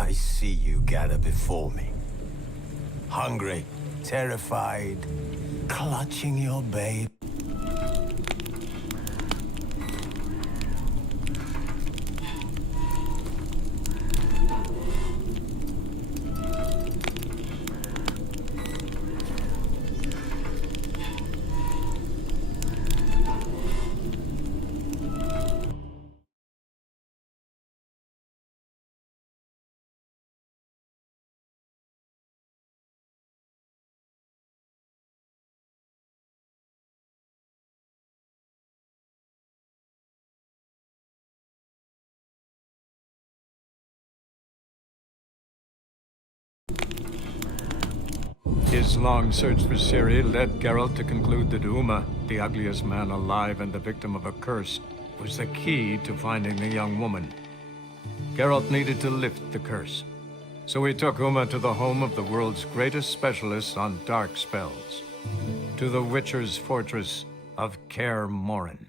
I see you gather before me. Hungry, terrified, clutching your babe. His long search for Ciri led Geralt to conclude that Uma, the ugliest man alive and the victim of a curse, was the key to finding the young woman. Geralt needed to lift the curse, so he took Uma to the home of the world's greatest specialist on dark spells, to the Witcher's fortress of Kaer Morhen.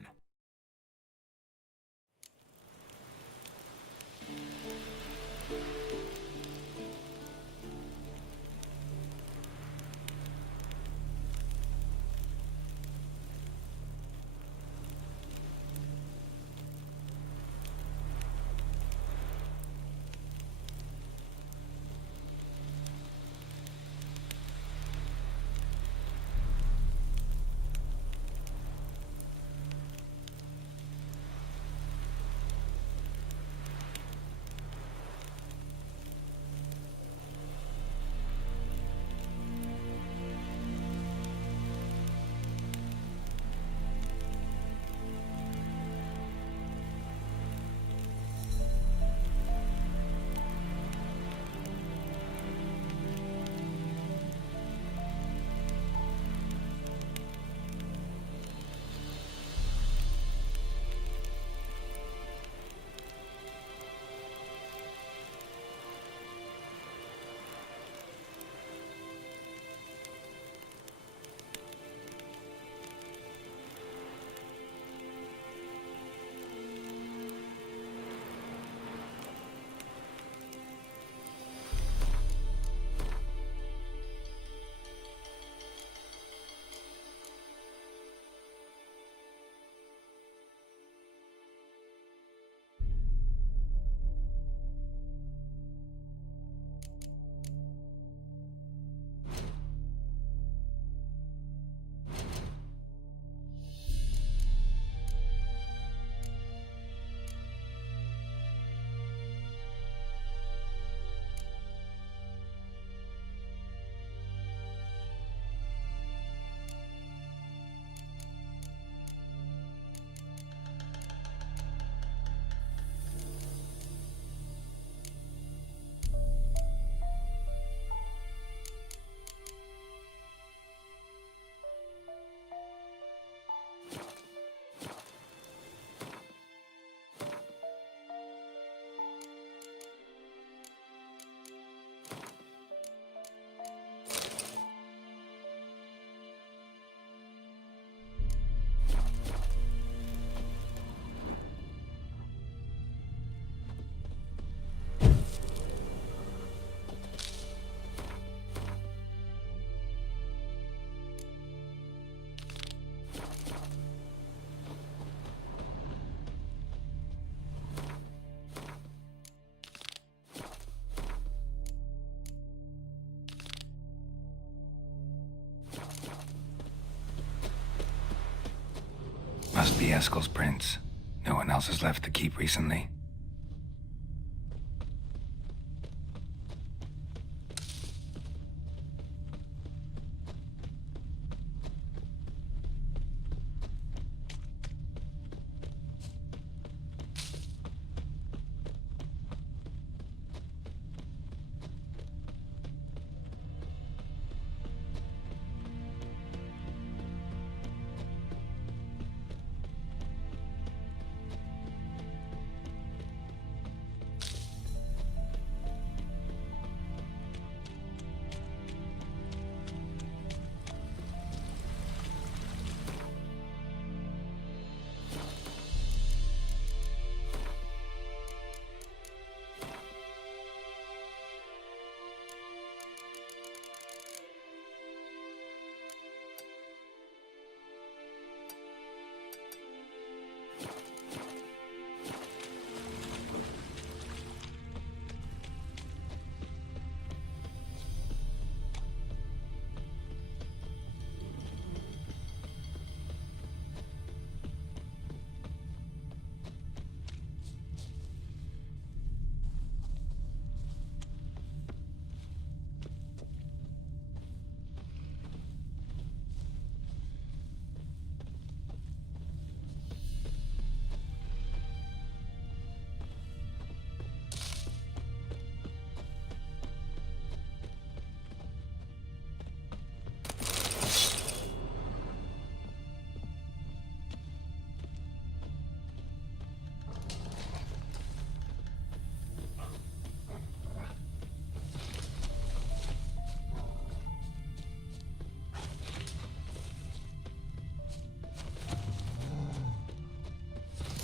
Must be Eskel's prints. No one else has left the keep recently.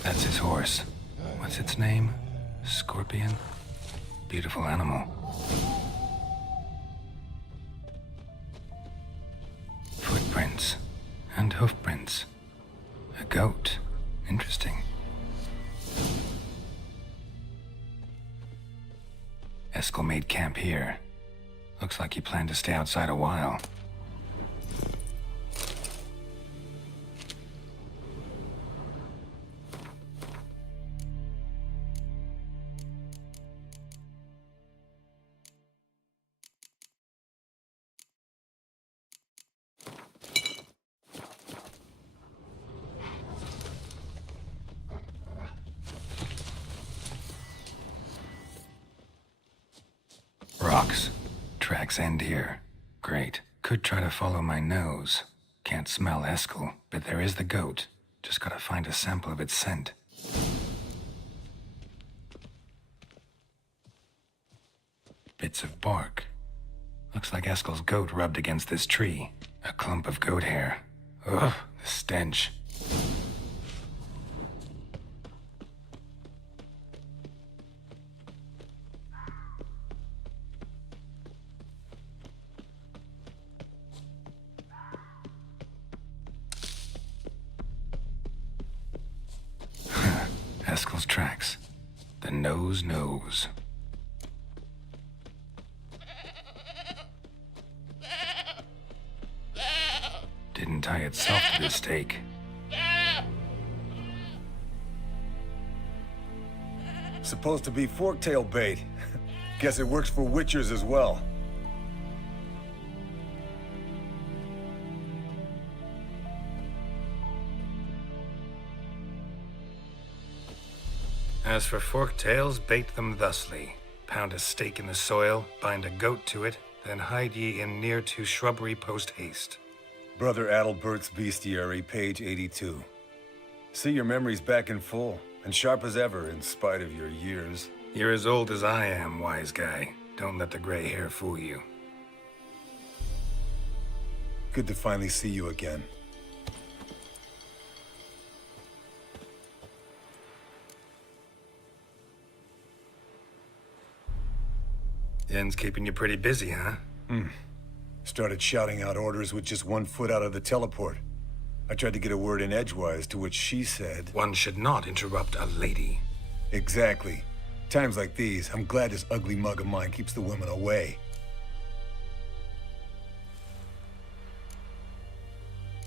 That's his horse. What's its name? Scorpion? Beautiful animal. Footprints. And hoofprints. A goat. Interesting. Eskel made camp here. Looks like he planned to stay outside a while. Rocks. Tracks end here. Great. Could try to follow my nose. Can't smell Eskel, but there is the goat. Just gotta find a sample of its scent. Bits of bark. Looks like Eskel's goat rubbed against this tree. A clump of goat hair. Ugh, the stench. Eskel's tracks. The nose knows. Didn't tie itself to the stake. Supposed to be forktail bait. Guess it works for witchers as well. As for forktails, bait them thusly. Pound a stake in the soil, bind a goat to it, then hide ye in near to shrubbery post haste. Brother Adalbert's Bestiary, page 82. See your memories back in full, and sharp as ever in spite of your years. You're as old as I am, wise guy. Don't let the gray hair fool you. Good to finally see you again. Yen's keeping you pretty busy, huh? Started shouting out orders with just 1 foot out of the teleport. I tried to get a word in edgewise, to which she said... One should not interrupt a lady. Exactly. Times like these, I'm glad this ugly mug of mine keeps the women away.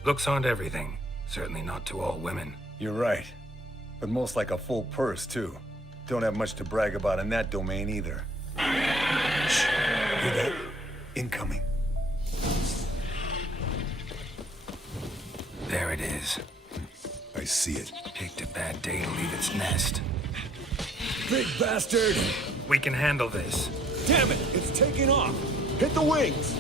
Looks aren't everything. Certainly not to all women. You're right. But most like a full purse, too. Don't have much to brag about in that domain, either. Shh. Hear that? Incoming. There it is. I see it. Picked a bad day to leave its nest. Big bastard! We can handle this. Damn it! It's taking off! Hit the wings!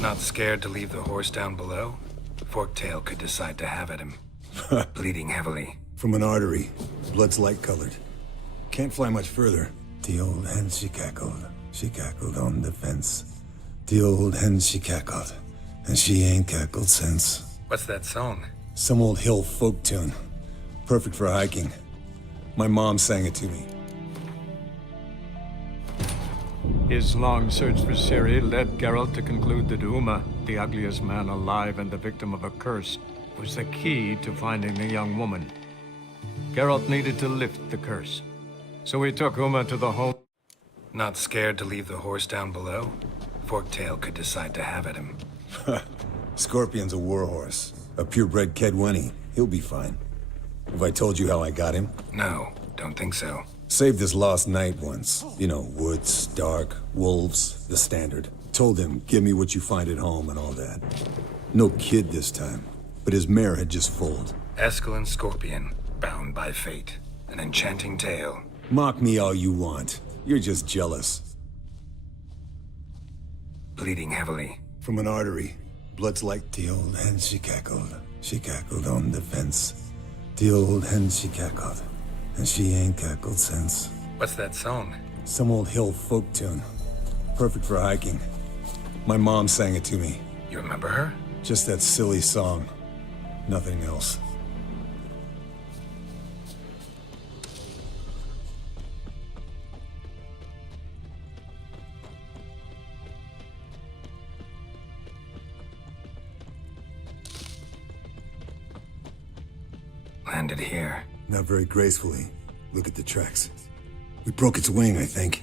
Not scared to leave the horse down below? Forktail could decide to have at him. Bleeding heavily. From an artery. Blood's light-colored. Can't fly much further. The old hen, she cackled. She cackled on the fence. The old hen, she cackled. And she ain't cackled since. What's that song? Some old hill folk tune. Perfect for hiking. My mom sang it to me. His long search for Ciri led Geralt to conclude that Uma, the ugliest man alive and the victim of a curse, was the key to finding the young woman. Geralt needed to lift the curse, so he took Uma to the home. Not scared to leave the horse down below? Forktail could decide to have at him. Scorpion's a warhorse. A purebred Kedwenny. He'll be fine. Have I told you how I got him? No, don't think so. Saved this lost knight once. You know, woods, dark, wolves, the standard. Told him, give me what you find at home and all that. No kid this time, but his mare had just foaled. Eskel and Scorpion, bound by fate. An enchanting tale. Mock me all you want. You're just jealous. bleeding heavily. From an artery. Blood's like the old hen she cackled. She cackled on the fence. The old hen she cackled. And she ain't cackled since. What's that song? Some old hill folk tune. Perfect for hiking. My mom sang it to me. You remember her? Just that silly song. Nothing else. Landed here. Not very gracefully. Look at the tracks. We broke its wing, I think.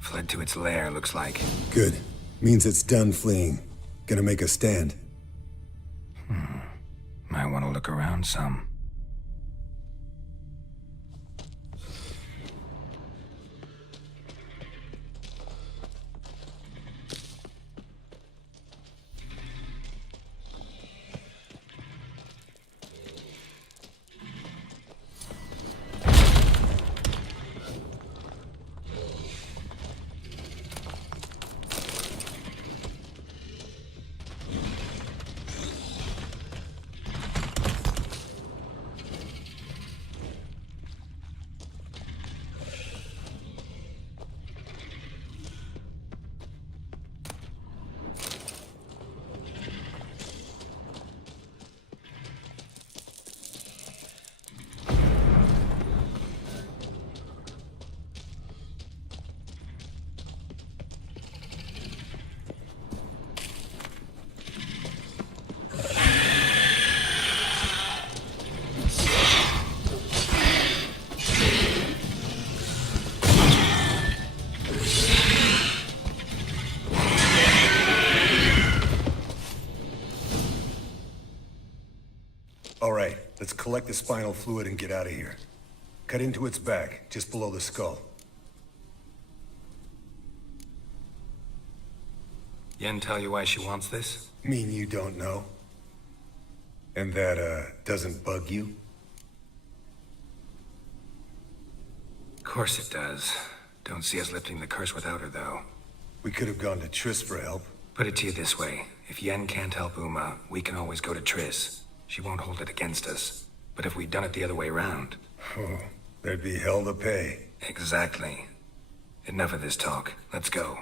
Fled to its lair, looks like. Good. Means it's done fleeing. Gonna make a stand. Might want to look around some. All right, let's collect the spinal fluid and get out of here. Cut into its back, just below the skull. Yen tell you why she wants this? Mean you don't know? And that, doesn't bug you? Of course it does. Don't see us lifting the curse without her, though. We could have gone to Triss for help. Put it to you this way. If Yen can't help Uma, we can always go to Triss. She won't hold it against us. But if we'd done it the other way around... Oh, there'd be hell to pay. Exactly. Enough of this talk. Let's go.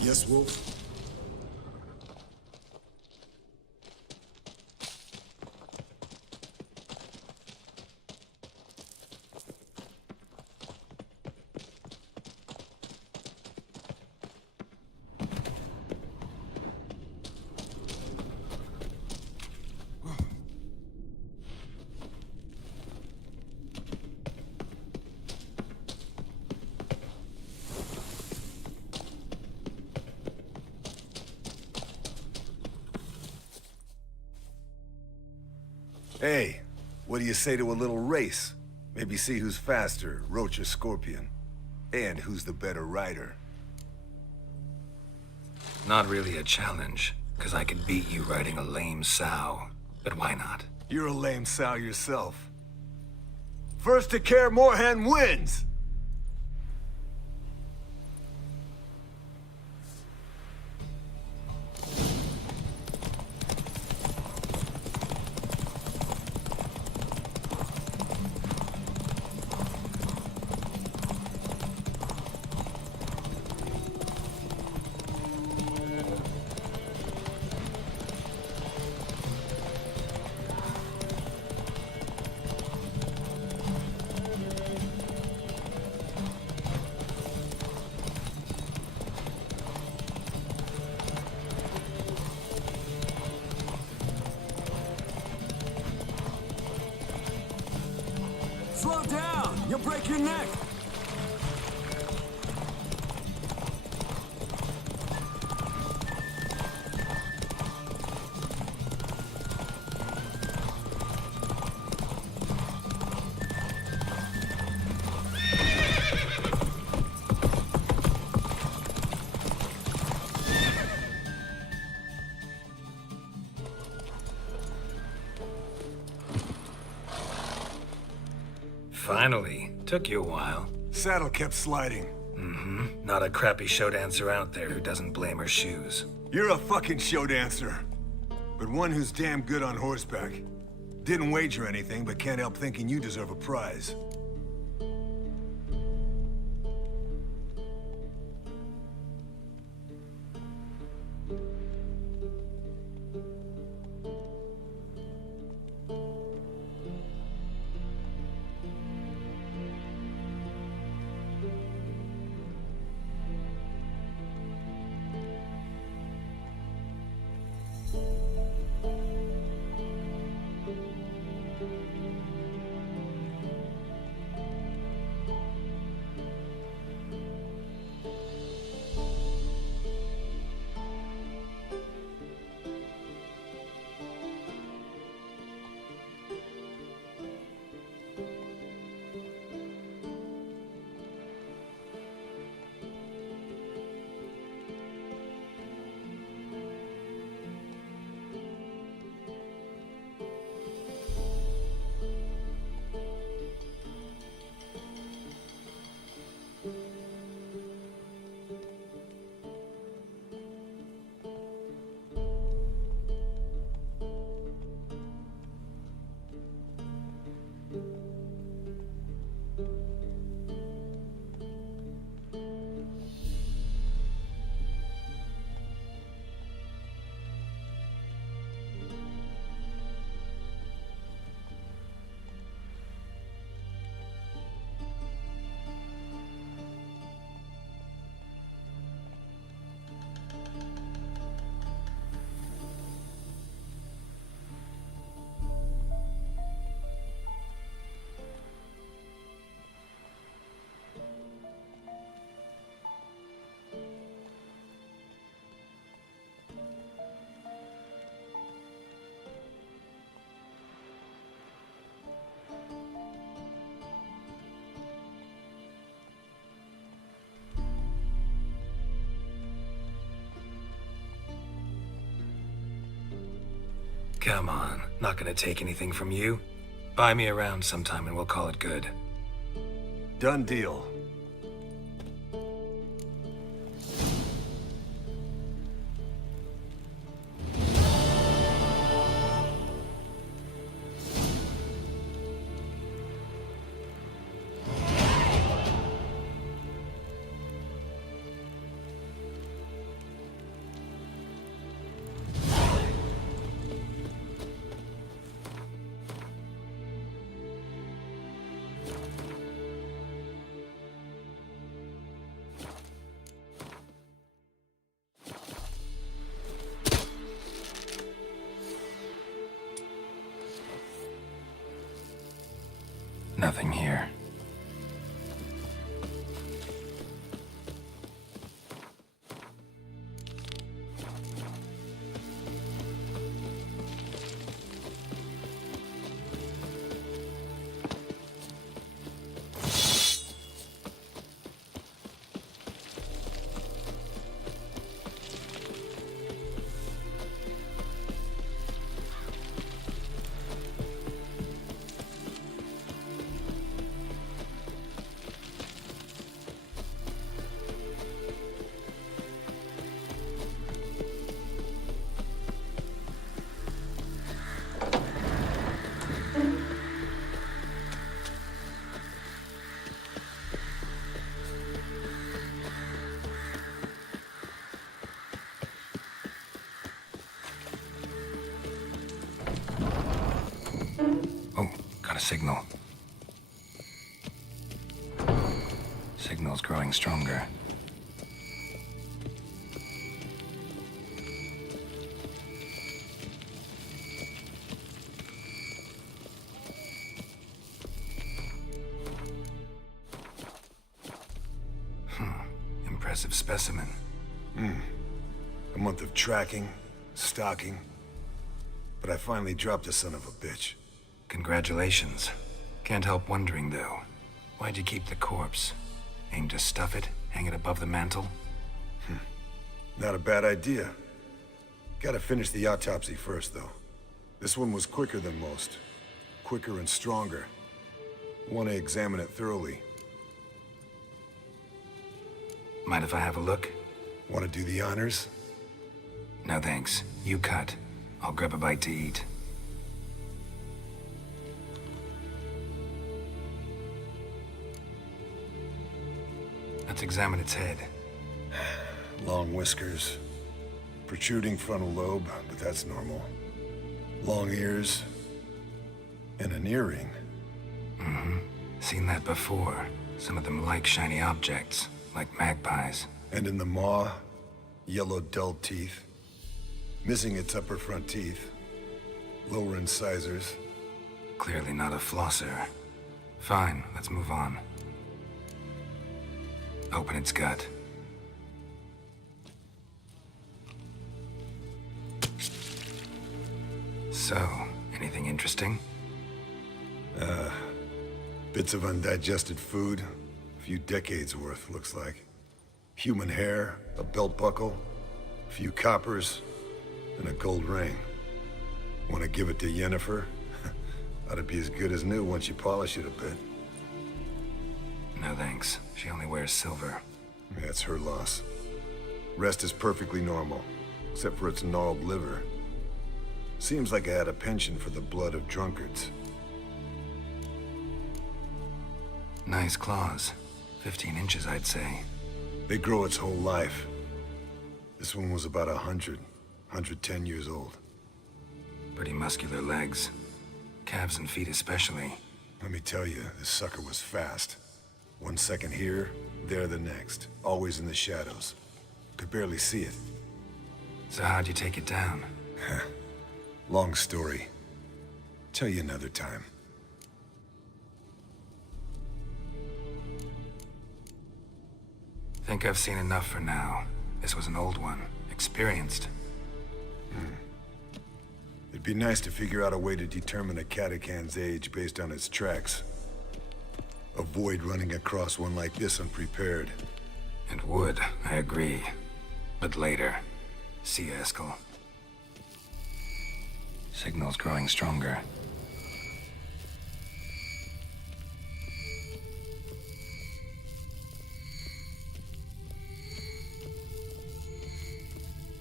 Yes, Wolf? Hey, what do you say to a little race? Maybe see who's faster, Roach or Scorpion. And who's the better rider. Not really a challenge, because I could beat you riding a lame sow. But why not? You're a lame sow yourself. First to Kaer Morhen wins! Slow down! You'll break your neck! Finally. Took you a while. Saddle kept sliding. Not a crappy show dancer out there who doesn't blame her shoes. You're a fucking show dancer. But one who's damn good on horseback. Didn't wager anything, but can't help thinking you deserve a prize. Come on, not gonna take anything from you. Buy me around sometime and we'll call it good. Done deal. Nothing here. Oh, got a signal. Signal's growing stronger. Impressive specimen. A month of tracking, stalking. But I finally dropped the son of a bitch. Congratulations. Can't help wondering, though. Why'd you keep the corpse? Aim to stuff it? Hang it above the mantle? Not a bad idea. Gotta finish the autopsy first, though. This one was quicker than most. Quicker and stronger. Want to examine it thoroughly. Mind if I have a look? Want to do the honors? No thanks. You cut. I'll grab a bite to eat. Let's examine its head. Long whiskers. Protruding frontal lobe, but that's normal. Long ears. And an earring. Seen that before. Some of them like shiny objects, like magpies. And in the maw, yellow dull teeth. Missing its upper front teeth. Lower incisors. Clearly not a flosser. Fine, let's move on. Open its gut. So, anything interesting? Bits of undigested food. A few decades worth, looks like. Human hair, a belt buckle, a few coppers, and a gold ring. Want to give it to Yennefer? Ought to be as good as new once you polish it a bit. No thanks. She only wears silver. That's her loss. Rest is perfectly normal, except for its gnarled liver. Seems like I had a penchant for the blood of drunkards. Nice claws. 15 inches, I'd say. They grow its whole life. This one was about 110 years old. Pretty muscular legs. Calves and feet especially. Let me tell you, this sucker was fast. 1 second here, there the next. Always in the shadows. Could barely see it. So how'd you take it down? Long story. Tell you another time. Think I've seen enough for now. This was an old one. Experienced. It'd be nice to figure out a way to determine a Katakan's age based on its tracks. Avoid running across one like this unprepared. It would, I agree. But later. See you, Eskel. Signal's growing stronger.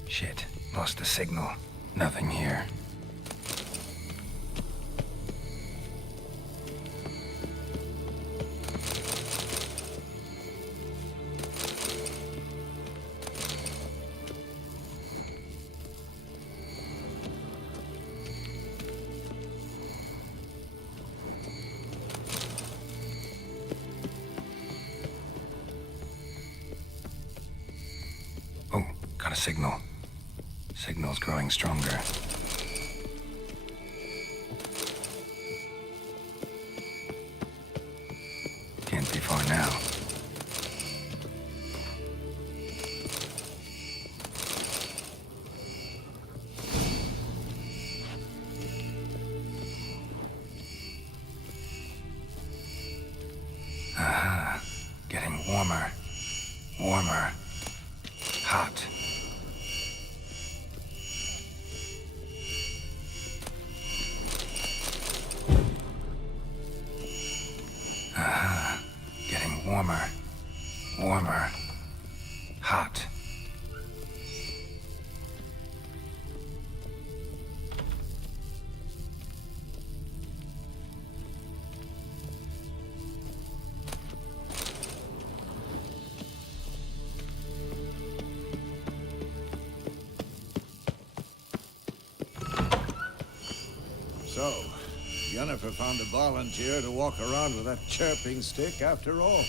Shit, lost the signal. Nothing here. Oh, got a signal. Signal's growing stronger. Can't be far now. Aha. Getting warmer. Warmer. Hot. Getting warmer. Warmer. Hot. So, Yennefer found a volunteer to walk around with that chirping stick after all.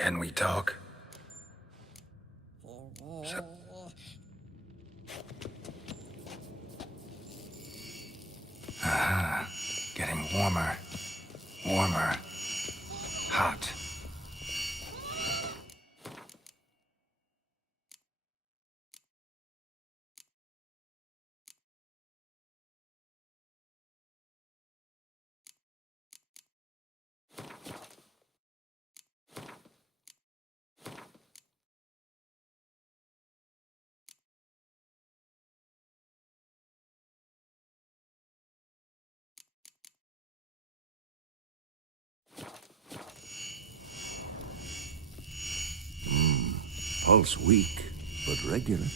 Can we talk? So- Getting warmer. Warmer. Hot. Pulse weak, but regular.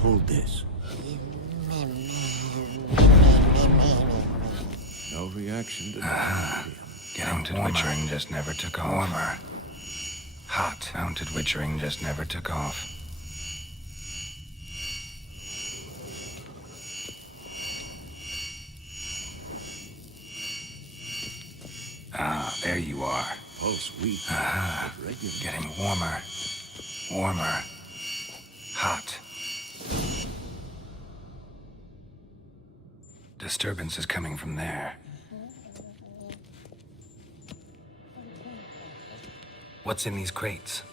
Hold this. No reaction to Getting warmer. Witchering just never took off. Warmer. Hot. Mounted witchering just never took off. Ah, there you are. Pulse weak, but regular. Getting warmer. Warmer. Hot. Disturbance is coming from there. What's in these crates?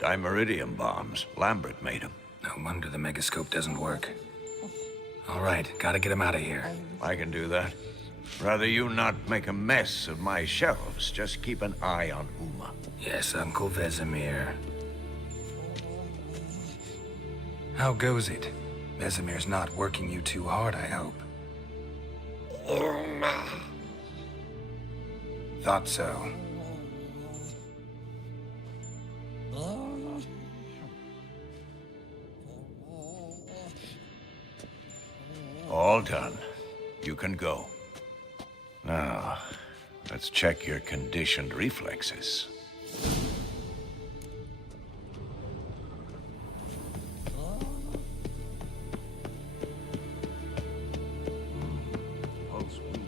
Dimeridium bombs. Lambert made them. No wonder the megascope doesn't work. All right, gotta get him out of here. I can do that. Rather you not make a mess of my shelves. Just keep an eye on Uma. Yes, Uncle Vesemir. How goes it? Vesemir's not working you too hard, I hope. Thought so. All done. You can go. Now, let's check your conditioned reflexes. Pulse weak.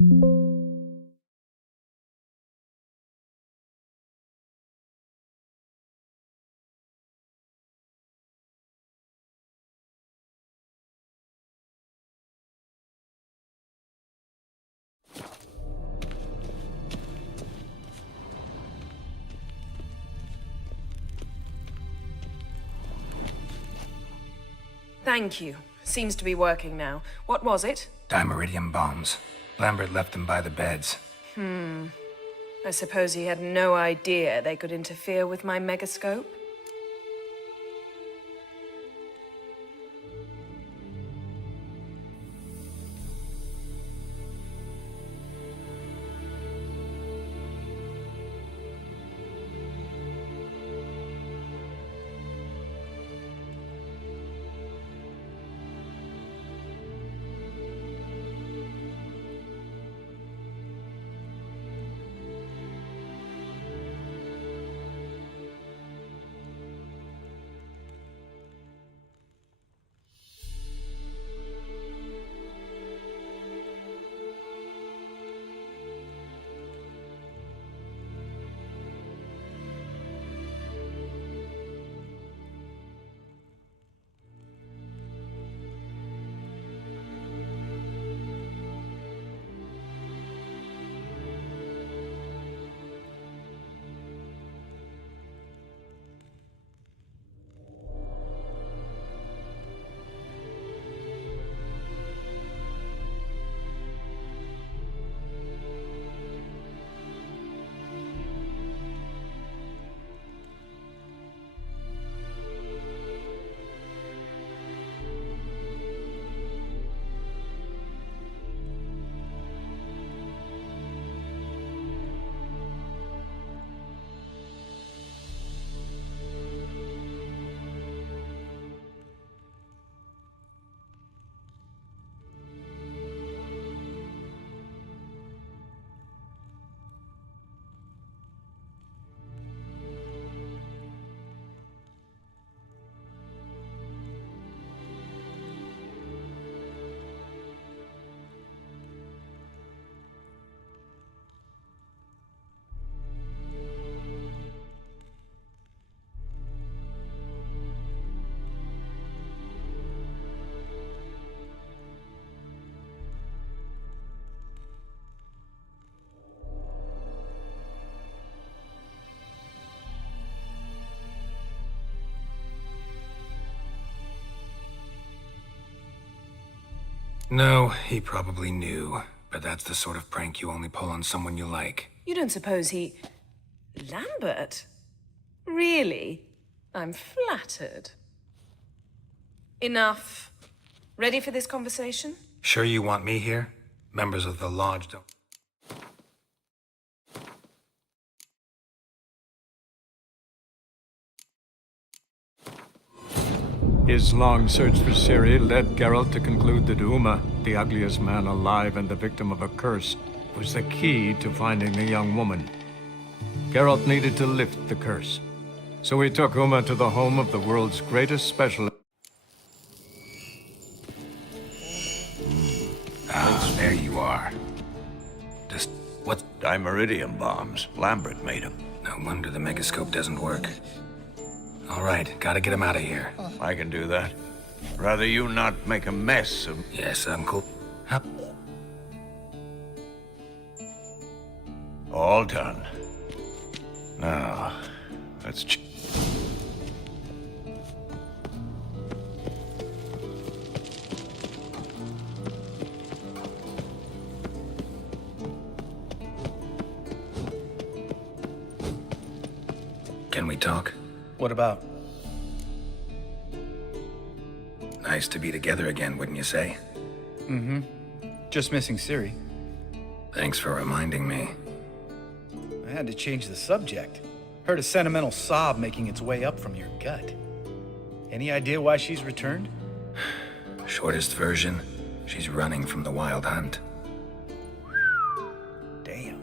Thank you. Seems to be working now. What was it? Dimeridium bombs. Lambert left them by the beds. I suppose he had no idea they could interfere with my megascope? No, he probably knew. But that's the sort of prank you only pull on someone you like. You don't suppose he... Lambert? Really? I'm flattered. Enough. Ready for this conversation? Sure you want me here? Members of the Lodge don't... His long search for Ciri led Geralt to conclude that Uma, the ugliest man alive and the victim of a curse, was the key to finding the young woman. Geralt needed to lift the curse, so he took Uma to the home of the world's greatest specialist. Ah, there you are. Just what? Dimeridium bombs. Lambert made them. No wonder the megascope doesn't work. All right, gotta get him out of here. I can do that. Rather you not make a mess of... Yes, I'm cool. Huh? All done. Now, let's... Can we talk? What about? Nice to be together again, wouldn't you say? Mm-hmm. Just missing Ciri. Thanks for reminding me. I had to change the subject. Heard a sentimental sob making its way up from your gut. Any idea why she's returned? Shortest version, she's running from the Wild Hunt. Damn.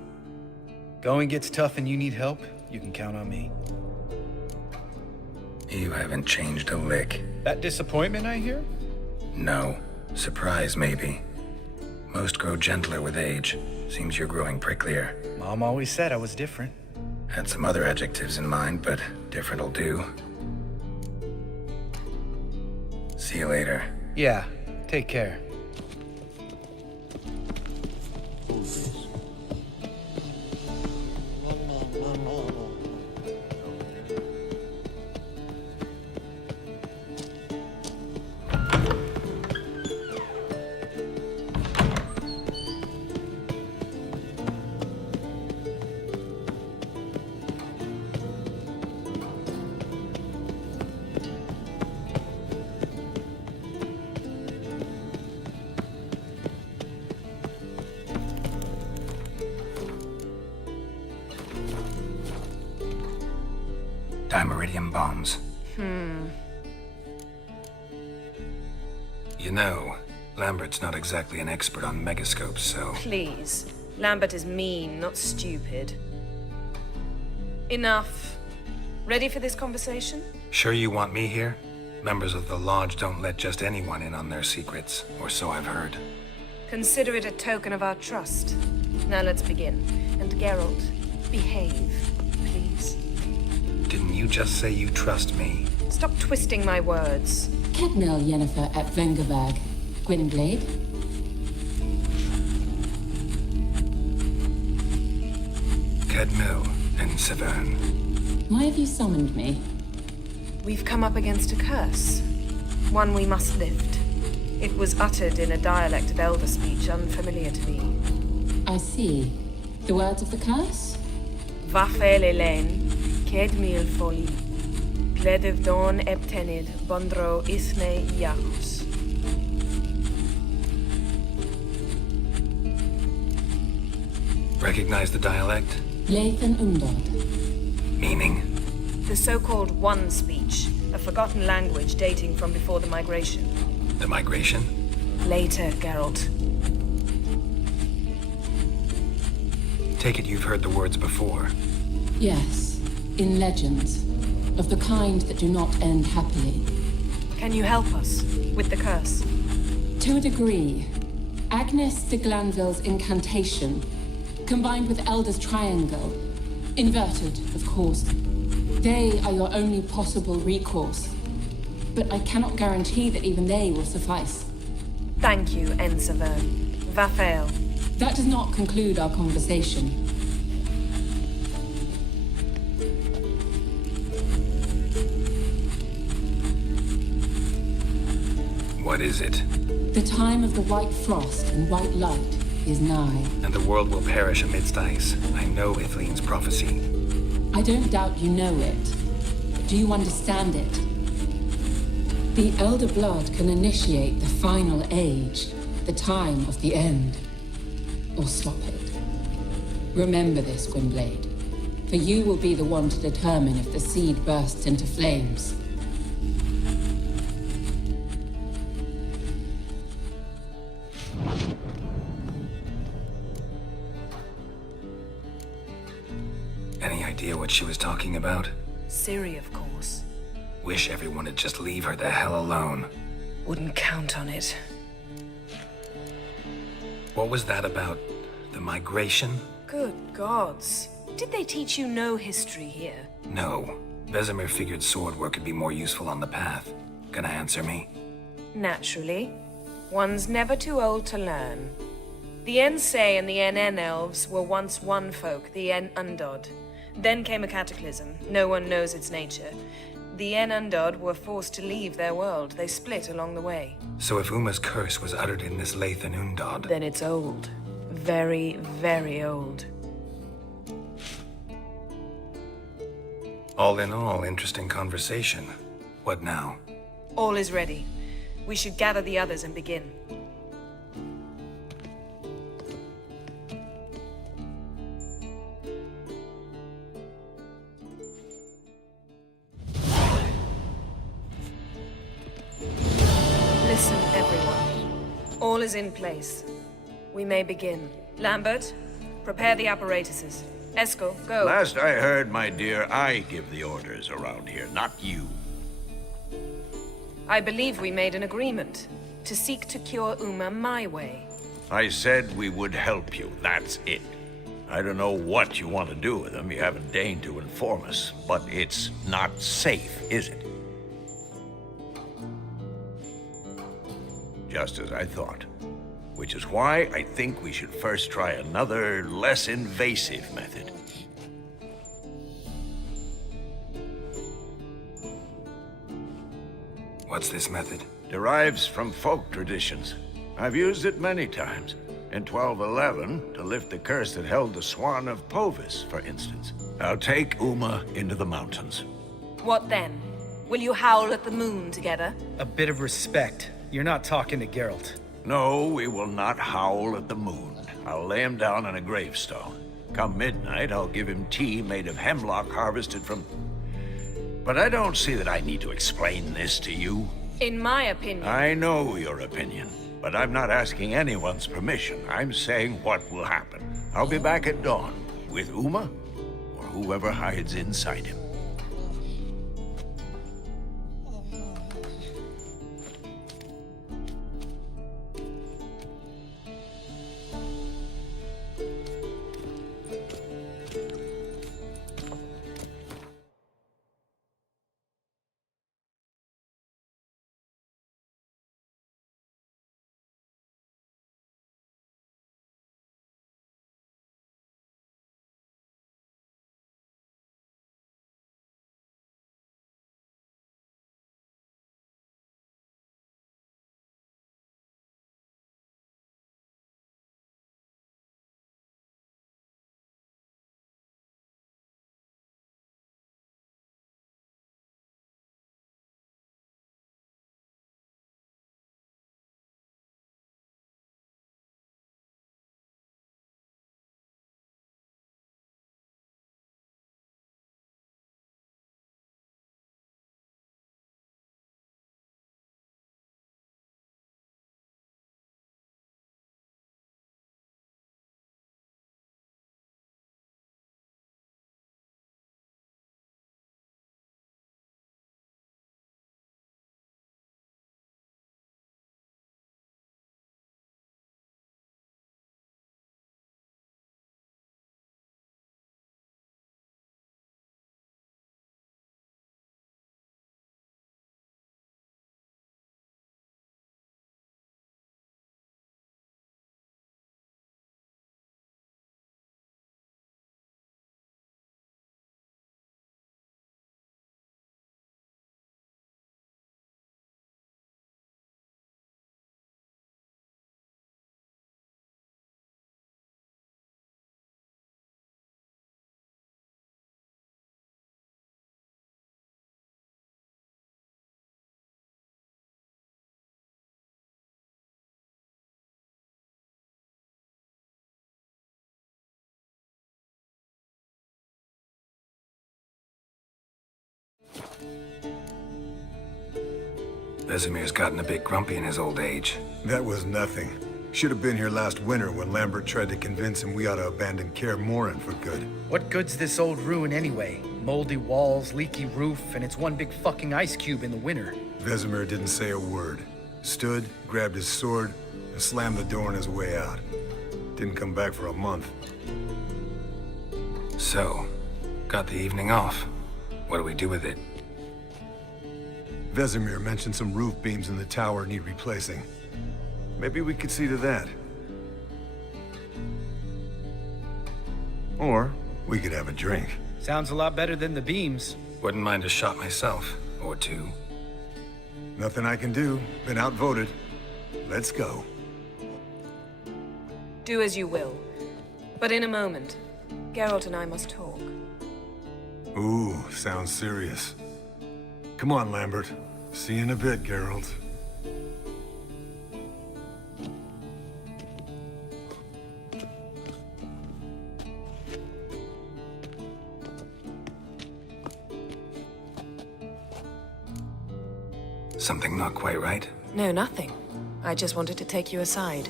Going gets tough and you need help, you can count on me. You haven't changed a lick. That disappointment I hear? No. Surprise, maybe. Most grow gentler with age. Seems you're growing pricklier. Mom always said I was different. Had some other adjectives in mind, but different'll do. See you later. Yeah, take care. Hold this. Dimeridium bombs. You know, Lambert's not exactly an expert on megascopes, so... Please. Lambert is mean, not stupid. Enough. Ready for this conversation? Sure you want me here? Members of the Lodge don't let just anyone in on their secrets, or so I've heard. Consider it a token of our trust. Now let's begin. And Geralt, behave, please. Didn't you just say you trust me? Stop twisting my words. Cadmel Yennefer at Vengerberg. Gwynblade? Cadmel and Severn. Why have you summoned me? We've come up against a curse. One we must lift. It was uttered in a dialect of Elder speech unfamiliar to me. I see. The words of the curse? Vafel Elaine, Kedmil Foli, Gledev Don Eptenid, Bondro Isne Iacus. Recognize the dialect? Lathan Undod. Meaning? The so-called One speech, a forgotten language dating from before the migration. The migration? Later, Geralt. Take it you've heard the words before. Yes, in legends. Of the kind that do not end happily. Can you help us with the curse? To a degree. Agnes de Glanville's incantation, combined with Elder's triangle, inverted, of course. They are your only possible recourse. But I cannot guarantee that even they will suffice. Thank you, Ensevern. Vafel. That does not conclude our conversation. What is it? The time of the white frost and white light is nigh. And the world will perish amidst ice. I know Ithleen's prophecy. I don't doubt you know it. Do you understand it? The Elder Blood can initiate the final age, the time of the end. Or stop it. Remember this, Gwynblade. For you will be the one to determine if the seed bursts into flames. Any idea what she was talking about? Ciri, of course. Wish everyone would just leave her the hell alone. Wouldn't count on it. What was that about? The migration? Good gods. Did they teach you no history here? No. Vesemir figured sword work could be more useful on the path. Gonna answer me? Naturally. One's never too old to learn. The Ensei and the NN elves were once one folk, the En Undod. Then came a cataclysm. No one knows its nature. The En Undod were forced to leave their world. They split along the way. So if Uma's curse was uttered in this Lathan Undod... Then it's old. Very, very old. All in all, interesting conversation. What now? All is ready. We should gather the others and begin. Listen, everyone. All is in place. We may begin. Lambert, prepare the apparatuses. Eskel, go. Last I heard, my dear, I give the orders around here, not you. I believe we made an agreement to seek to cure Uma my way. I said we would help you, that's it. I don't know what you want to do with them, you haven't deigned to inform us, but it's not safe, is it? Just as I thought. Which is why I think we should first try another, less invasive method. What's this method? Derives from folk traditions. I've used it many times. In 1211, to lift the curse that held the Swan of Povis, for instance. I'll take Uma into the mountains. What then? Will you howl at the moon together? A bit of respect. You're not talking to Geralt. No, we will not howl at the moon. I'll lay him down on a gravestone. Come midnight, I'll give him tea made of hemlock harvested from... But I don't see that I need to explain this to you. In my opinion... I know your opinion, but I'm not asking anyone's permission. I'm saying what will happen. I'll be back at dawn, with Uma, or whoever hides inside him. Vesemir's gotten a bit grumpy in his old age. That was nothing. Should have been here last winter when Lambert tried to convince him we ought to abandon Kaer Morhen for good. What good's this old ruin anyway? Moldy walls, leaky roof, and it's one big fucking ice cube in the winter. Vesemir didn't say a word. Stood, grabbed his sword, and slammed the door on his way out. Didn't come back for a month. So, got the evening off. What do we do with it? Vesemir mentioned some roof beams in the tower need replacing. Maybe we could see to that. Or we could have a drink. Sounds a lot better than the beams. Wouldn't mind a shot myself, or two. Nothing I can do. Been outvoted. Let's go. Do as you will. But in a moment, Geralt and I must talk. Ooh, sounds serious. Come on, Lambert. See you in a bit, Geralt. Something not quite right? No, nothing. I just wanted to take you aside,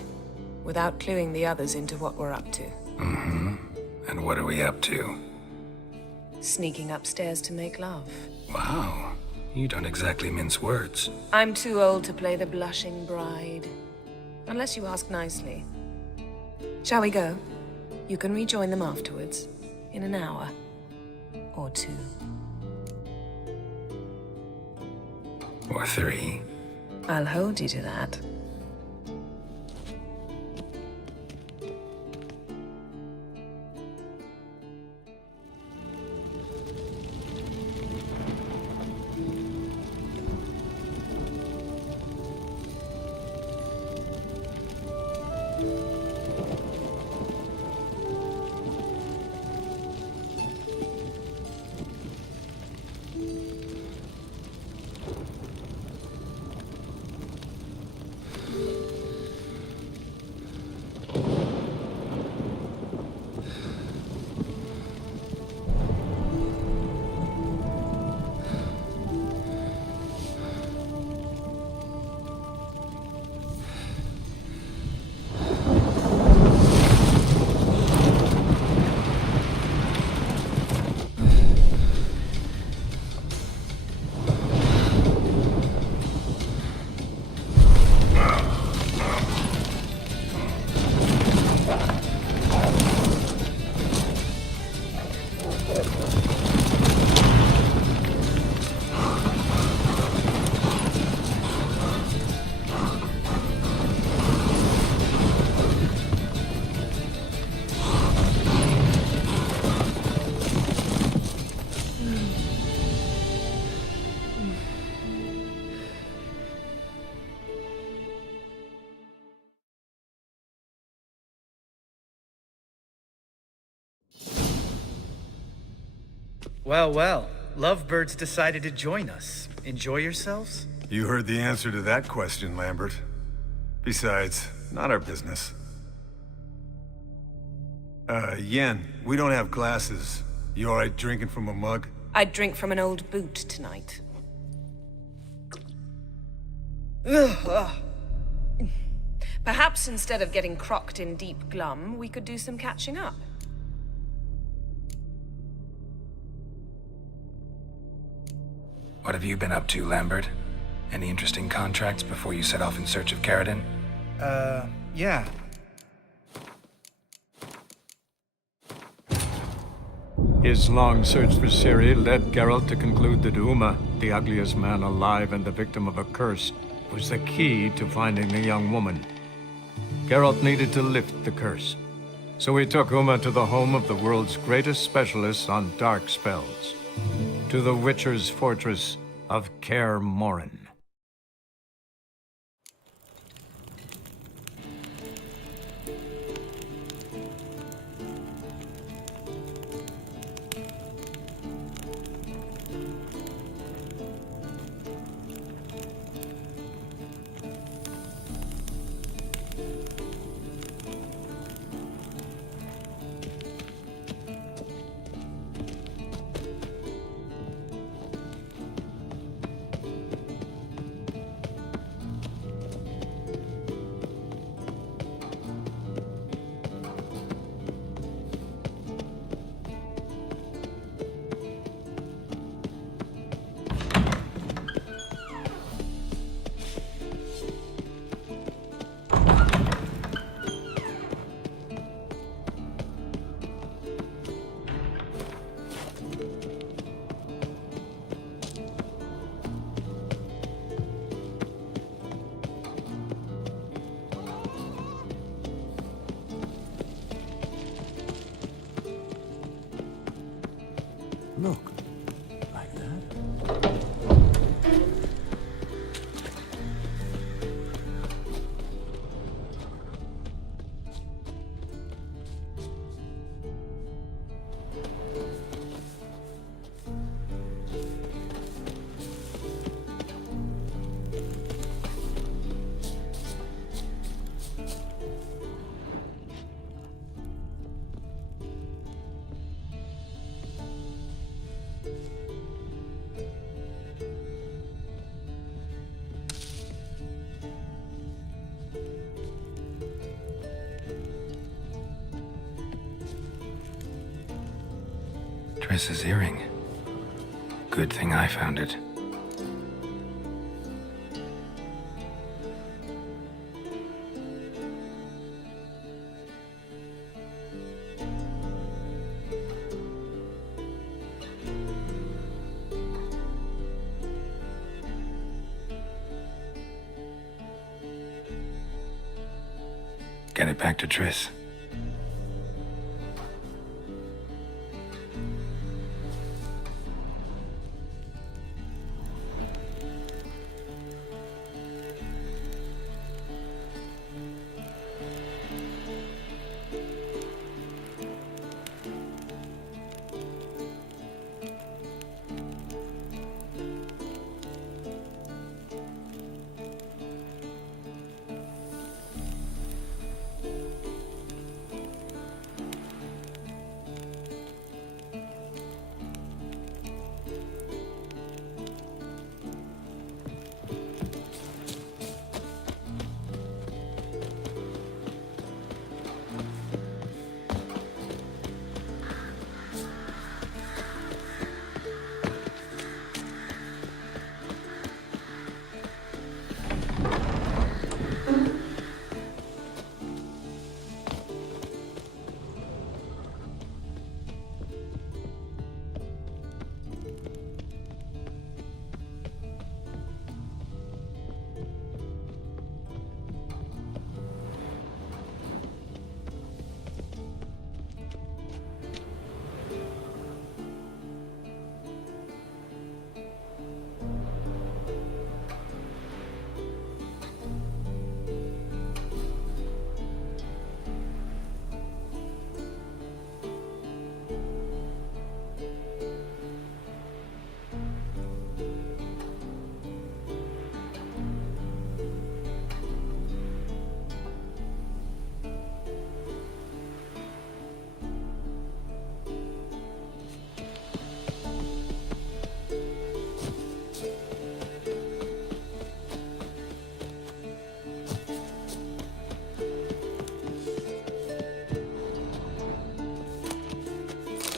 without cluing the others into what we're up to. Mm-hmm. And what are we up to? Sneaking upstairs to make love. Wow. You don't exactly mince words. I'm too old to play the blushing bride. Unless you ask nicely. Shall we go? You can rejoin them afterwards, in an hour or two. Or 3. I'll hold you to that. Well, well. Lovebirds decided to join us. Enjoy yourselves? You heard the answer to that question, Lambert. Besides, not our business. Yen, we don't have glasses. You alright drinking from a mug? I'd drink from an old boot tonight. Perhaps instead of getting crocked in deep glum, we could do some catching up. What have you been up to, Lambert? Any interesting contracts before you set off in search of Caridin? Yeah. His long search for Ciri led Geralt to conclude that Uma, the ugliest man alive and the victim of a curse, was the key to finding the young woman. Geralt needed to lift the curse, so he took Uma to the home of the world's greatest specialist on dark spells, to the Witcher's fortress of Kaer Morhen. Look, like that. Triss's earring. Good thing I found it. Get it back to Triss.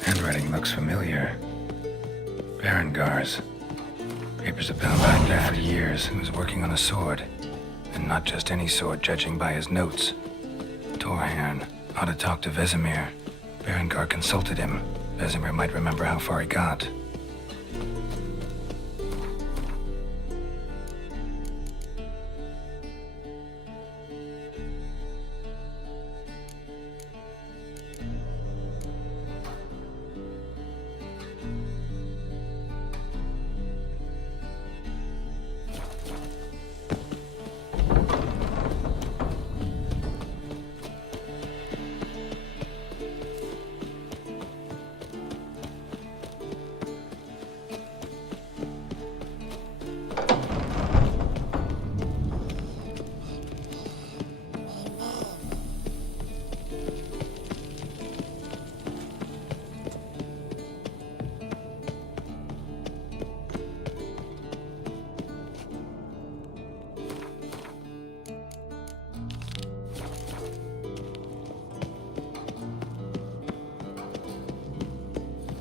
Handwriting looks familiar. Berengar's. Papers have been about that for years. He was working on a sword. And not just any sword, judging by his notes. Torharn ought to talk to Vesemir. Berengar consulted him. Vesemir might remember how far he got.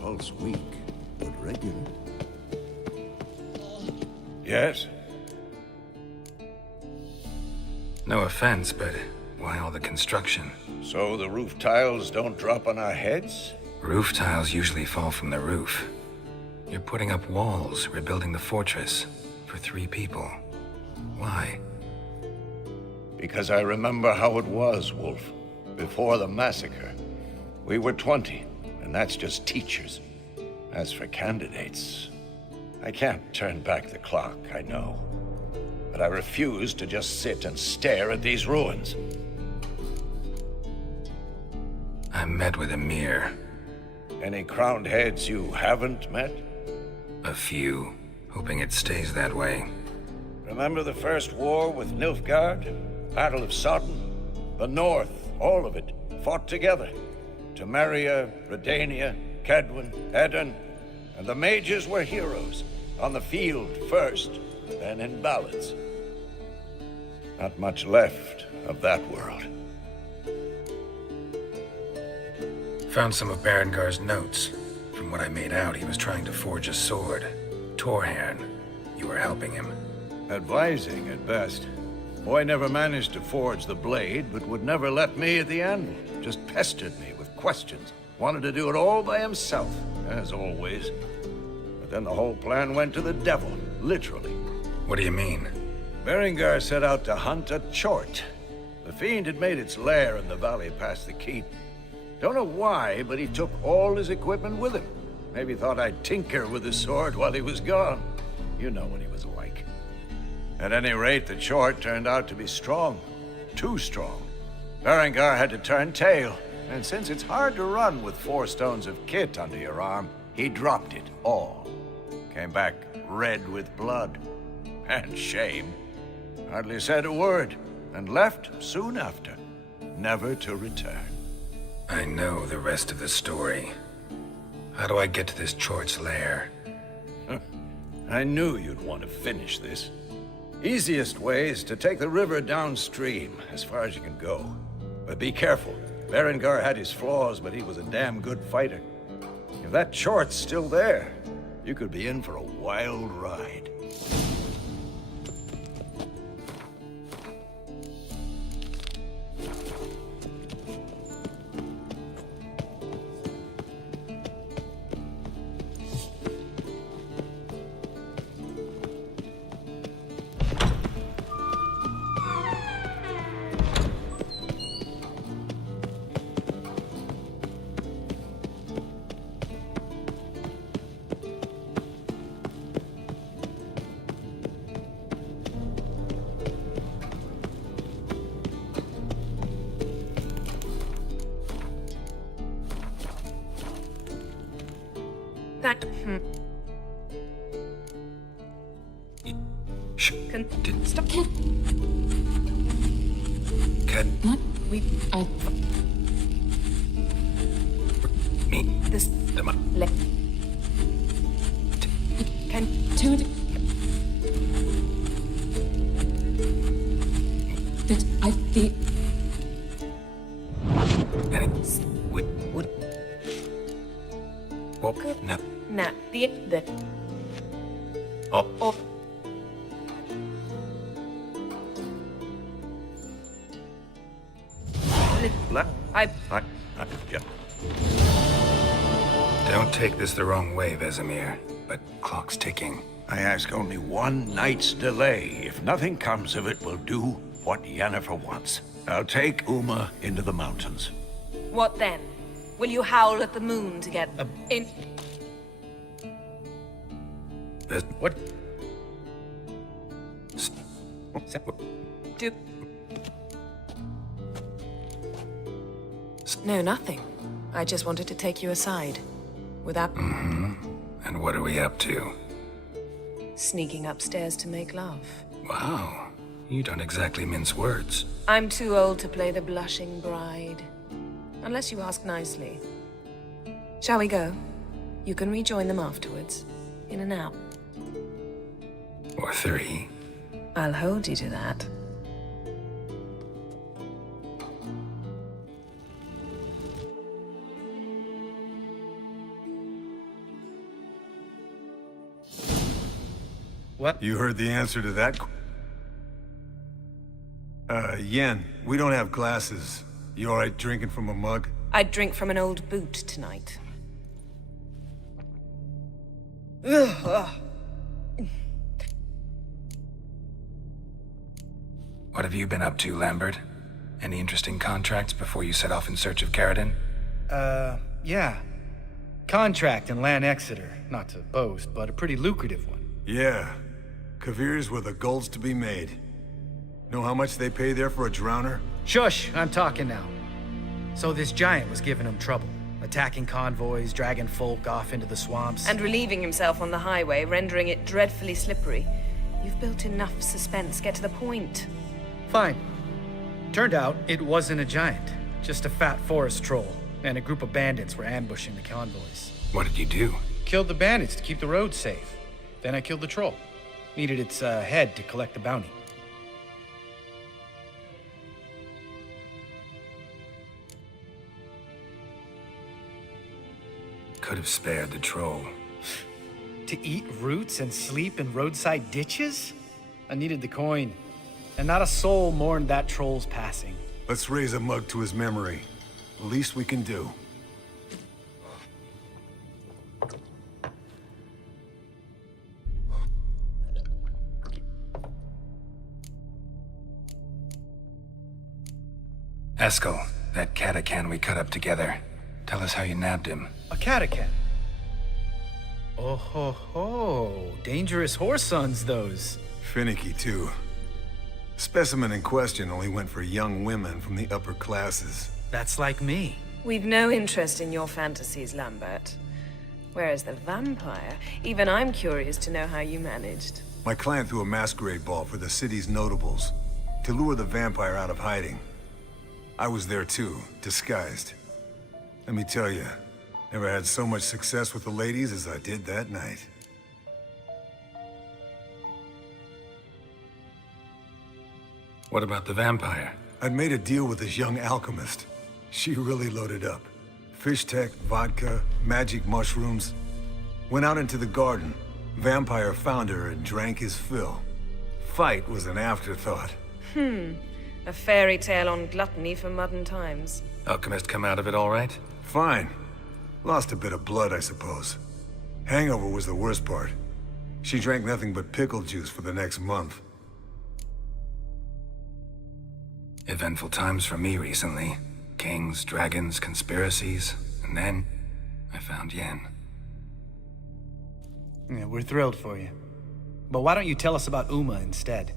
Pulse weak, but regular. Yes? No offense, but why all the construction? So the roof tiles don't drop on our heads? Roof tiles usually fall from the roof. You're putting up walls, rebuilding the fortress. For 3 people. Why? Because I remember how it was, Wolf. Before the massacre. We were 20, and that's just teachers. As for candidates, I can't turn back the clock, I know. But I refuse to just sit and stare at these ruins. I met with Emir. Any crowned heads you haven't met? A few. Hoping it stays that way. Remember the first war with Nilfgaard? Battle of Sodden? The North, all of it, fought together. Temeria, Redania, Kedwen, Edirn, and the mages were heroes. On the field first, then in ballads. Not much left of that world. Found some of Berengar's notes. From what I made out, he was trying to forge a sword. Torharn. You were helping him. Advising at best. Boy never managed to forge the blade, but would never let me at the anvil. Just pestered me with questions. Wanted to do it all by himself, as always. But then the whole plan went to the devil, literally. What do you mean? Berengar set out to hunt a chort. The fiend had made its lair in the valley past the keep. Don't know why, but he took all his equipment with him. Maybe thought I'd tinker with the sword while he was gone. You know what he was like. At any rate, the Chort turned out to be strong. Too strong. Berengar had to turn tail, and since it's hard to run with 4 stones of kit under your arm, he dropped it all. Came back red with blood. And shame. Hardly said a word, and left soon after, never to return. I know the rest of the story. How do I get to this Chort's lair? I knew you'd want to finish this. Easiest way is to take the river downstream, as far as you can go. But be careful. Berengar had his flaws, but he was a damn good fighter. If that Chort's still there, you could be in for a wild ride. That, Shh. Stop. Cat. What? We, Me. this, Them up. le, can, To it. That I the Any. What? Well, no. nah, the, Oh. Yeah. Don't take this the wrong way, Vesemir, but clock's ticking. I ask only one night's delay. If nothing comes of it, we'll do what Yennefer wants. I'll take Uma into the mountains. what then? Will you howl at the moon to get in? What? Do... No, nothing. I just wanted to take you aside. Without And what are we up to? sneaking upstairs to make love. Wow. You don't exactly mince words. I'm too old to play the blushing bride. Unless you ask nicely. Shall we go? You can rejoin them afterwards. In an hour. Or 3. I'll hold you to that. What? You heard the answer to that? Yen, we don't have glasses. You all right drinking from a mug? I'd drink from an old boot tonight. What have you been up to, Lambert? Any interesting contracts before you set off in search of Caridin? Yeah. Contract in Lan Exeter. Not to boast, but a pretty lucrative one. Yeah. Kavir's where the gold's to be made. Know how much they pay there for a drowner? Shush, I'm talking now. So this giant was giving him trouble. Attacking convoys, dragging folk off into the swamps. And relieving himself on the highway, rendering it dreadfully slippery. You've built enough suspense. Get to the point. Fine. Turned out it wasn't a giant. Just a fat forest troll. And a group of bandits were ambushing the convoys. What did you do? Killed the bandits to keep the road safe. Then I killed the troll. Needed its head to collect the bounty. Could have spared the troll. To eat roots and sleep in roadside ditches? I needed the coin. And not a soul mourned that troll's passing. Let's raise a mug to his memory. The least we can do. Eskel, that Catacan we cut up together. Tell us how you nabbed him. A Catacan. Oh ho ho. Dangerous horse sons, those. Finicky, too. Specimen in question only went for young women from the upper classes. That's like me. We've no interest in your fantasies, Lambert. Whereas the vampire, even I'm curious to know how you managed. My client threw a masquerade ball for the city's notables to lure the vampire out of hiding. I was there too, disguised. Let me tell you, never had so much success with the ladies as I did that night. What about the vampire? I'd made a deal with this young alchemist. She really loaded up. Fish tech, vodka, magic mushrooms. Went out into the garden. Vampire found her and drank his fill. Fight was an afterthought. A fairy tale on gluttony for modern times. Alchemist come out of it all right? Fine. Lost a bit of blood, I suppose. Hangover was the worst part. She drank nothing but pickle juice for the next month. Eventful times for me recently. Kings, dragons, conspiracies, and then I found Yen. Yeah, we're thrilled for you. But why don't you tell us about Uma instead?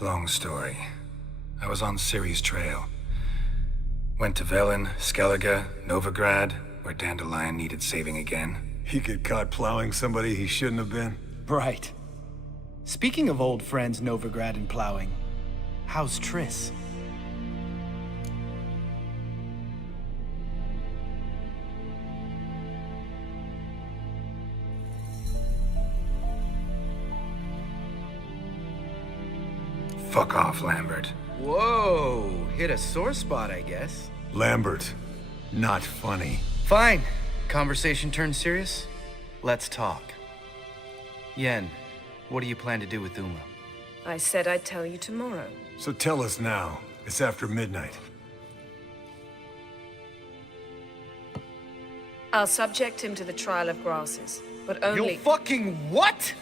Long story. I was on Ciri's trail. Went to Velen, Skellige, Novigrad, where Dandelion needed saving again. He get caught plowing somebody he shouldn't have been. Right. Speaking of old friends Novigrad and plowing, how's Triss? Fuck off, Lambert. Whoa, hit a sore spot, I guess. Lambert, not funny. Fine. Conversation turned serious? Let's talk. Yen, what do you plan to do with Uma? I said I'd tell you tomorrow. So tell us now. It's after midnight. I'll subject him to the trial of grasses, but only— You'll fucking what?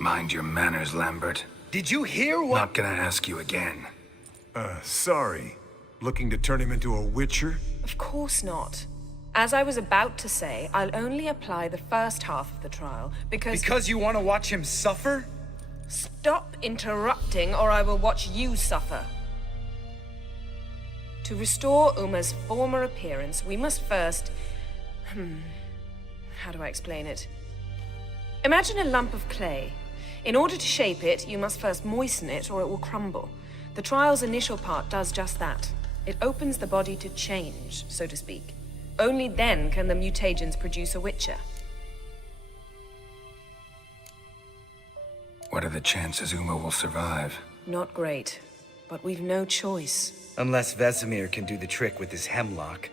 Mind your manners, Lambert. Did you hear what— Not gonna ask you again. Sorry. Looking to turn him into a witcher? Of course not. As I was about to say, I'll only apply the first half of the trial, because— Because you want to watch him suffer? Stop interrupting, or I will watch you suffer. To restore Uma's former appearance, we must first— how do I explain it? Imagine a lump of clay. In order to shape it, you must first moisten it, or it will crumble. The trial's initial part does just that. It opens the body to change, so to speak. Only then can the mutagens produce a witcher. What are the chances Uma will survive? Not great, but we've no choice. Unless Vesemir can do the trick with his hemlock.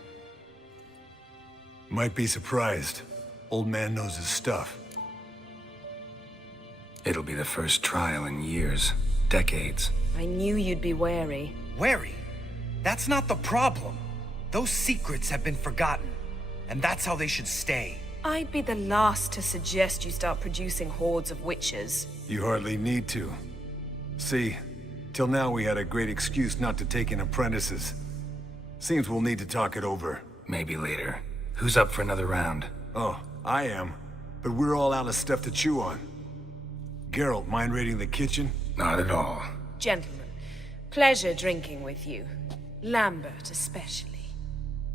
Might be surprised. Old man knows his stuff. It'll be the first trial in years, decades. I knew you'd be wary. Wary? That's not the problem. Those secrets have been forgotten, and that's how they should stay. I'd be the last to suggest you start producing hordes of witches. You hardly need to. See, till now we had a great excuse not to take in apprentices. Seems we'll need to talk it over. Maybe later. Who's up for another round? Oh, I am. But we're all out of stuff to chew on. Geralt, mind raiding the kitchen? Not at all. Gentlemen, pleasure drinking with you. Lambert especially.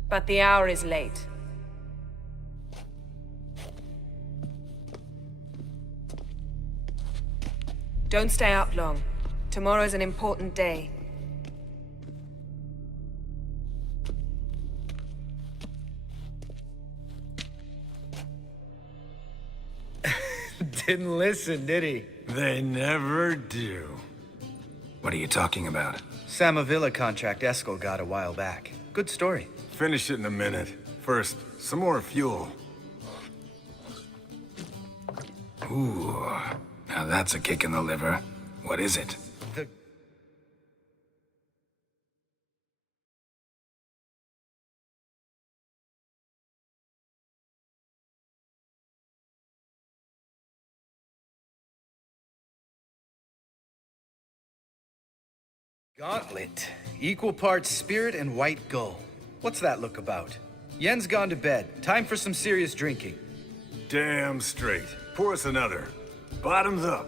But the hour is late. Don't stay up long. Tomorrow's an important day. Didn't listen, did he? They never do. What are you talking about? Samavilla contract Eskel got a while back. Good story. Finish it in a minute. First, some more fuel. Ooh, now that's a kick in the liver. What is it? Gauntlet. Equal parts spirit and white gull. What's that look about? Yen's gone to bed. Time for some serious drinking. Damn straight. Pour us another. Bottoms up.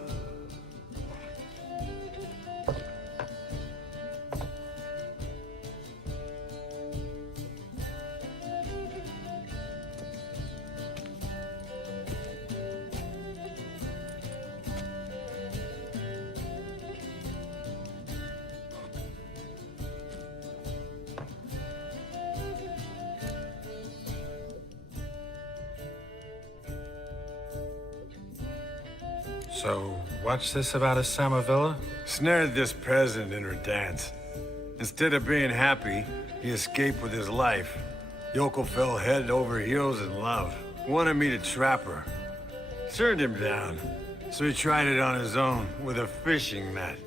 So, what's this about a Samavilla? Snared this peasant in her dance. Instead of being happy, he escaped with his life. Yoko fell head over heels in love. Wanted me to trap her. Turned him down. So he tried it on his own with a fishing net.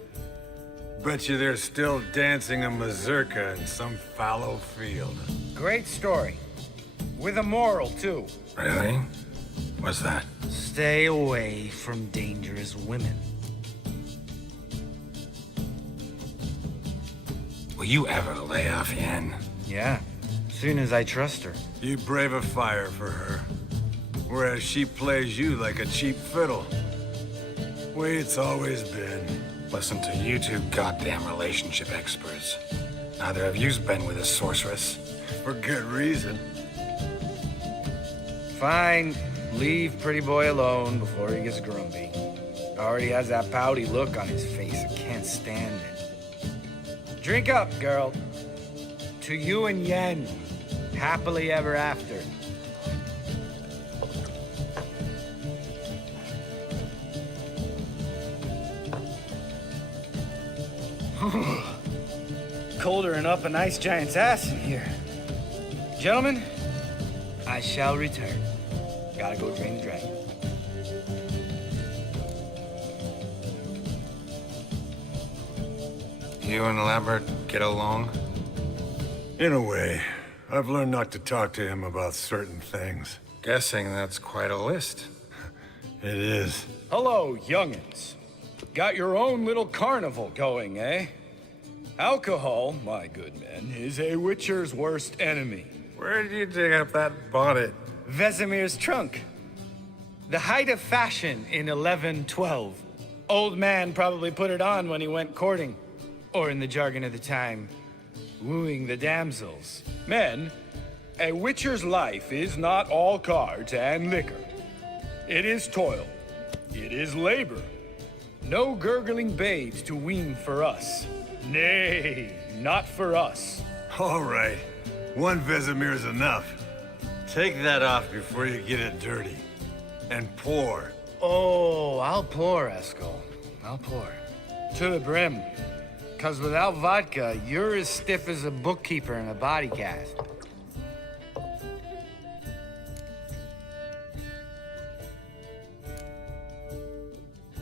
Bet you they're still dancing a mazurka in some fallow field. Great story. With a moral, too. Really? What's that? Stay away from dangerous women. Will you ever lay off Yen? Yeah, soon as I trust her. You brave a fire for her. Whereas she plays you like a cheap fiddle. Way it's always been. Listen to you two goddamn relationship experts. Neither of you's been with a sorceress. For good reason. Fine. Leave pretty boy alone before he gets grumpy. Already has that pouty look on his face. I can't stand it. Drink up, girl. To you and Yen. Happily ever after. Colder and up a nice giant's ass in here. Gentlemen, I shall return. Gotta go drain the dragon. You and Lambert get along? In a way. I've learned not to talk to him about certain things. Guessing that's quite a list. It is. Hello, youngins. Got your own little carnival going, eh? Alcohol, my good men, is a witcher's worst enemy. Where did you dig up that bonnet? Vesemir's trunk. The height of fashion in 1112. Old man probably put it on when he went courting. Or in the jargon of the time, wooing the damsels. Men, a witcher's life is not all cards and liquor. It is toil. It is labor. No gurgling babes to wean for us. Nay, not for us. All right. One Vesemir's enough. Take that off before you get it dirty. And pour. Oh, I'll pour, Eskel. I'll pour. To the brim. 'Cause without vodka, you're as stiff as a bookkeeper in a body cast.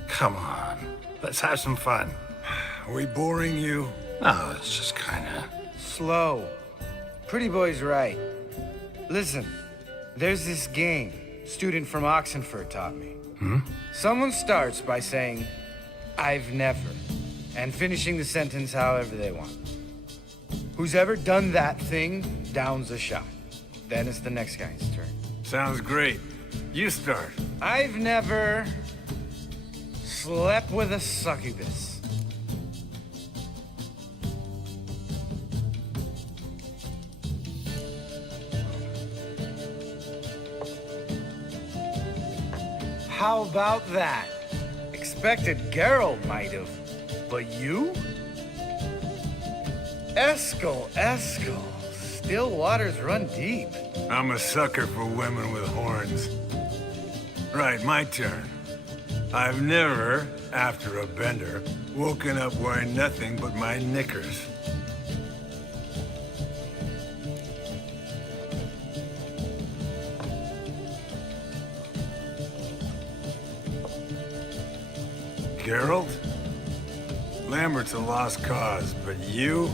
Come on. Let's have some fun. Are we boring you? No, it's just kinda... Slow. Pretty boy's right. Listen, there's this game student from Oxenford taught me. Someone starts by saying, I've never, and finishing the sentence however they want. Who's ever done that thing downs a shot. Then it's the next guy's turn. Sounds great. You start. I've never slept with a succubus. How about that? Expected Geralt might have, but you? Eskel. Still waters run deep. I'm a sucker for women with horns. Right, my turn. I've never, after a bender, woken up wearing nothing but my knickers. Geralt? Lambert's a lost cause, but you?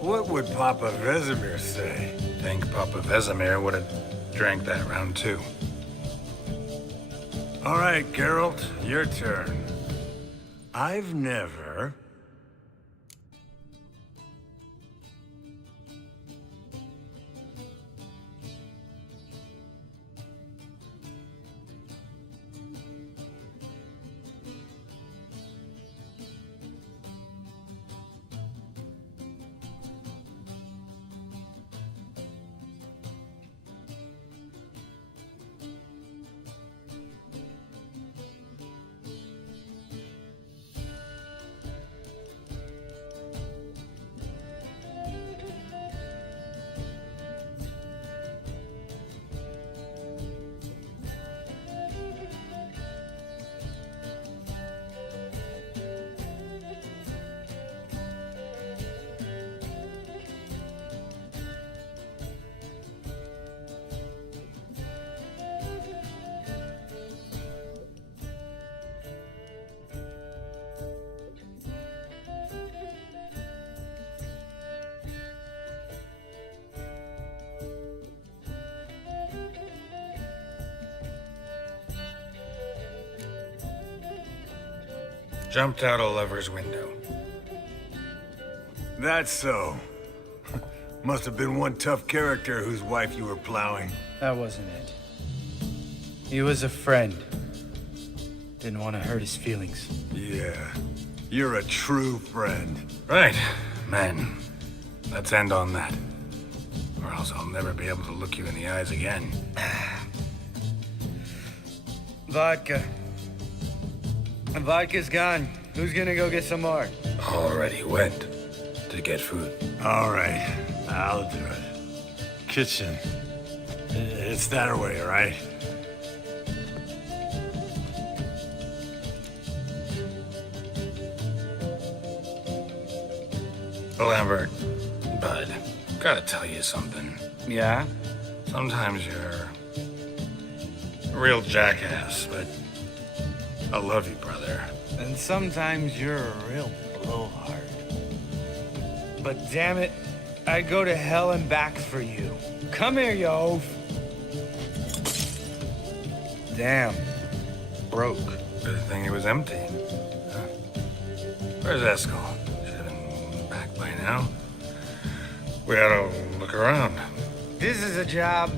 What would Papa Vesemir say? Think Papa Vesemir would have drank that round too. All right, Geralt, your turn. I've never Jumped out Oliver's window. That's so. Must have been one tough character whose wife you were plowing. That wasn't it. He was a friend. Didn't want to hurt his feelings. Yeah. You're a true friend. Right, men. Let's end on that. Or else I'll never be able to look you in the eyes again. Vodka. Vodka's gone. Who's gonna go get some more? Already went to get food. All right. I'll do it. Kitchen. It's that way, all right? Lambert, Bud, gotta tell you something. Yeah? Sometimes you're a real jackass, but I love you, brother. And sometimes you're a real blowhard. But damn it, I'd go to hell and back for you. Come here, you oaf. Damn. Broke. Good thing it was empty. Huh? Where's Eskel? Should have been back by now. We ought to look around. This is a job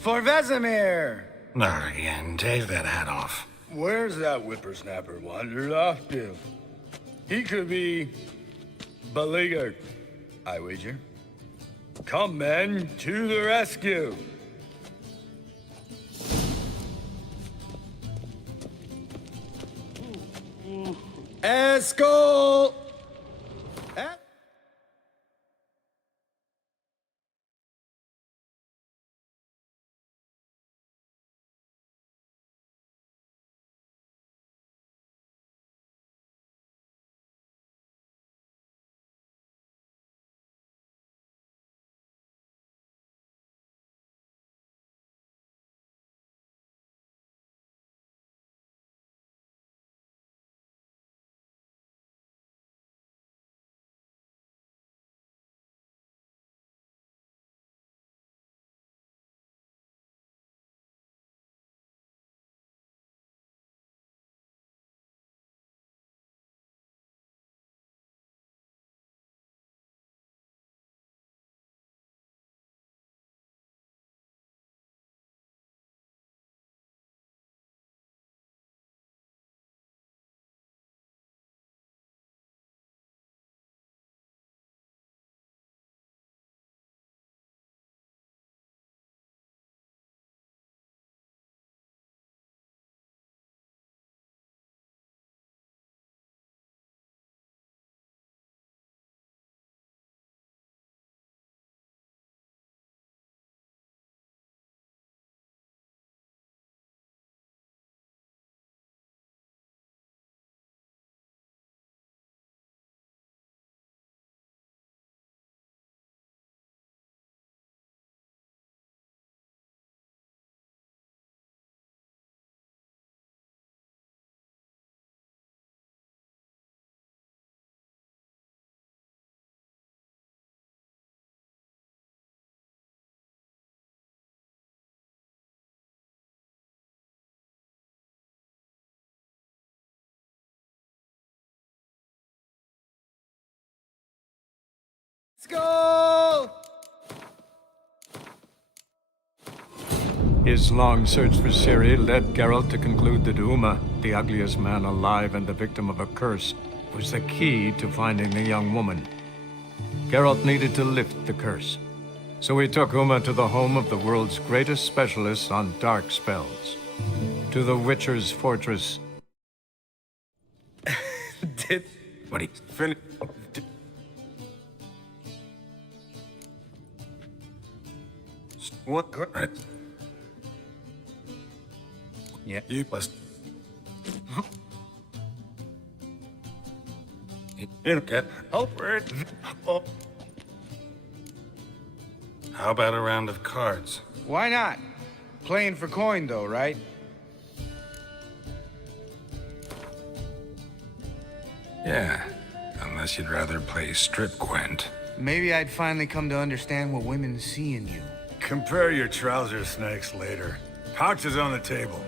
for Vesemir. Not again. Take that hat off. Where's that whippersnapper wandered off to? He could be beleaguered, I wager. Come, men, to the rescue. Escort! Let's go! His long search for Ciri led Geralt to conclude that Uma, the ugliest man alive and the victim of a curse, was the key to finding the young woman. Geralt needed to lift the curse, so he took Uma to the home of the world's greatest specialist on dark spells, to the Witcher's fortress. Did What do you... finish? What? Right. Yeah. You plus... Get Over it. Oh. How about a round of cards? Why not? Playing for coin, though, right? Yeah, unless you'd rather play strip Gwent. Maybe I'd finally come to understand what women see in you. Compare your trouser snakes later. Pouch is on the table.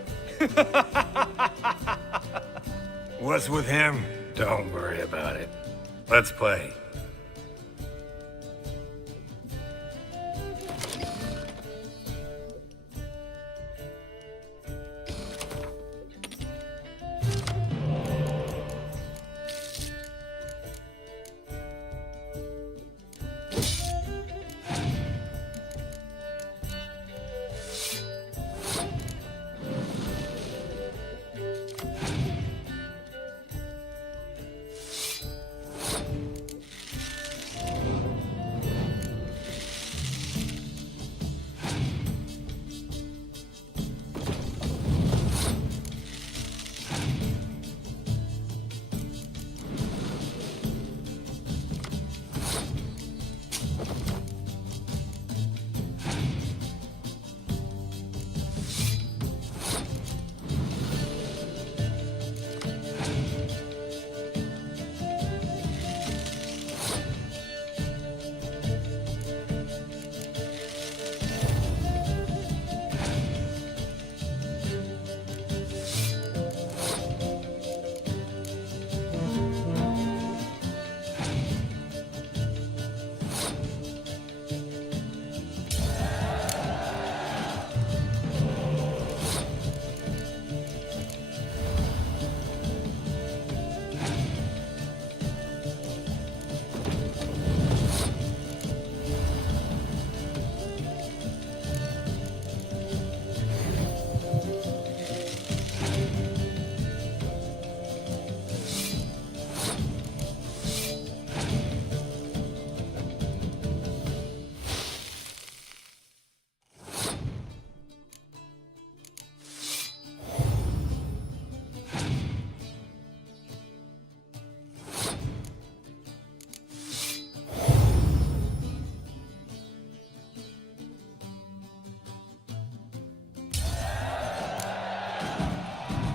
What's with him? Don't worry about it. Let's play.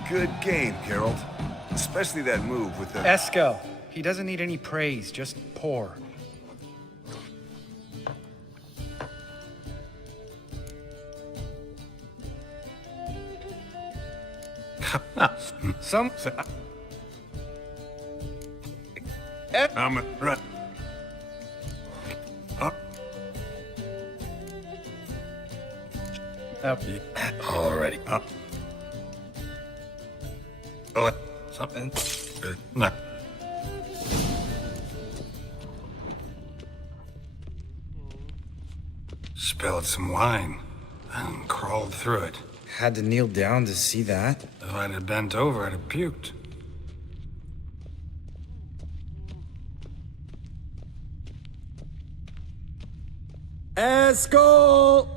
Good game, Geralt. Especially that move with the... Eskel. He doesn't need any praise, just pour. Some... I'm right. Up. Already. Oh, something. No. Spilled some wine and crawled through it. Had to kneel down to see that. If I'd have bent over, I'd have puked. Eskel!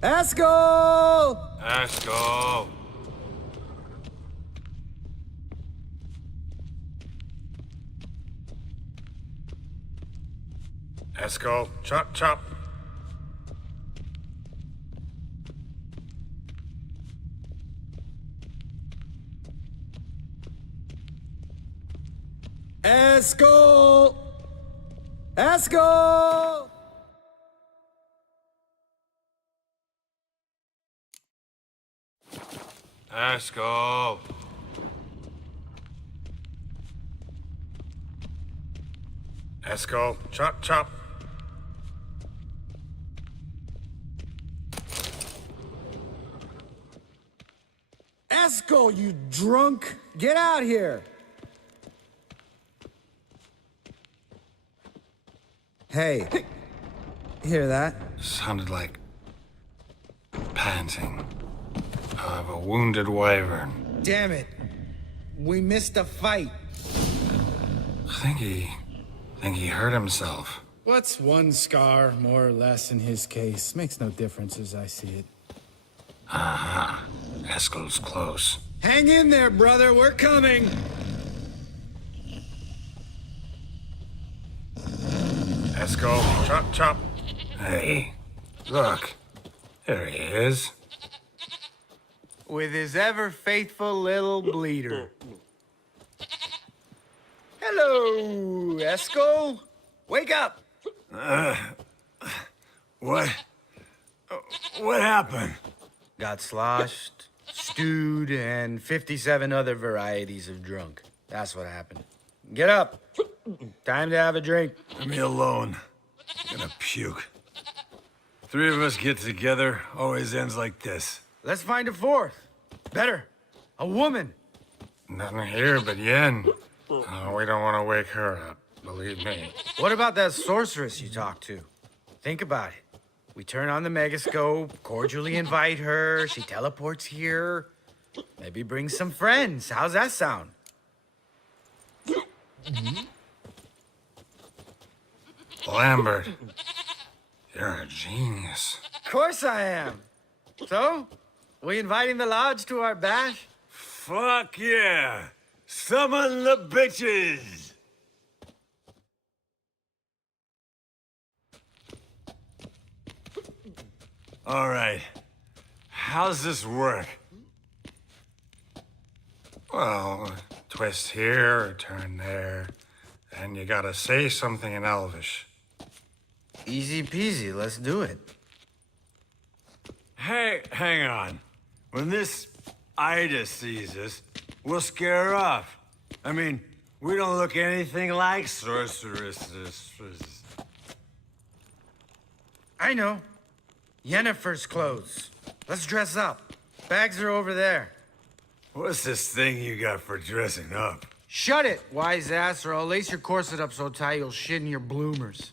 Eskel! Let's go. Let's go. Chop, chop. Eskel! Eskel! Let's go. Let's go. Chop, chop. Eskel, you drunk! Get out here! Hey, hear that? Sounded like panting of a wounded wyvern. Damn it. We missed a fight. I think he hurt himself. What's one scar, more or less, in his case? Makes no difference as I see it. Aha. Eskel's close. Hang in there, brother. We're coming. Let's go. Chop, chop. Hey, look. There he is. With his ever-faithful little bleeder. Hello, Eskel. Wake up. What? What happened? Got sloshed, stewed, and 57 other varieties of drunk. That's what happened. Get up. Time to have a drink. Leave me alone. I'm gonna puke. Three of us get together, always ends like this. Let's find a fourth. Better. A woman. Nothing here but Yen. Oh, we don't want to wake her up, believe me. What about that sorceress you talked to? Think about it. We turn on the megascope, cordially invite her, she teleports here. Maybe bring some friends. How's that sound? Lambert, you're a genius. Of course I am. So, we inviting the lodge to our bash? Fuck yeah! Summon the bitches! All right. How's this work? Well, twist here or turn there, and you gotta say something in Elvish. Easy peasy, let's do it. Hey, hang on. When this Ida sees us, we'll scare her off. I mean, we don't look anything like sorceresses. I know. Yennefer's clothes. Let's dress up. Bags are over there. What's this thing you got for dressing up? Shut it, wise ass, or I'll lace your corset up so tight you'll shit in your bloomers.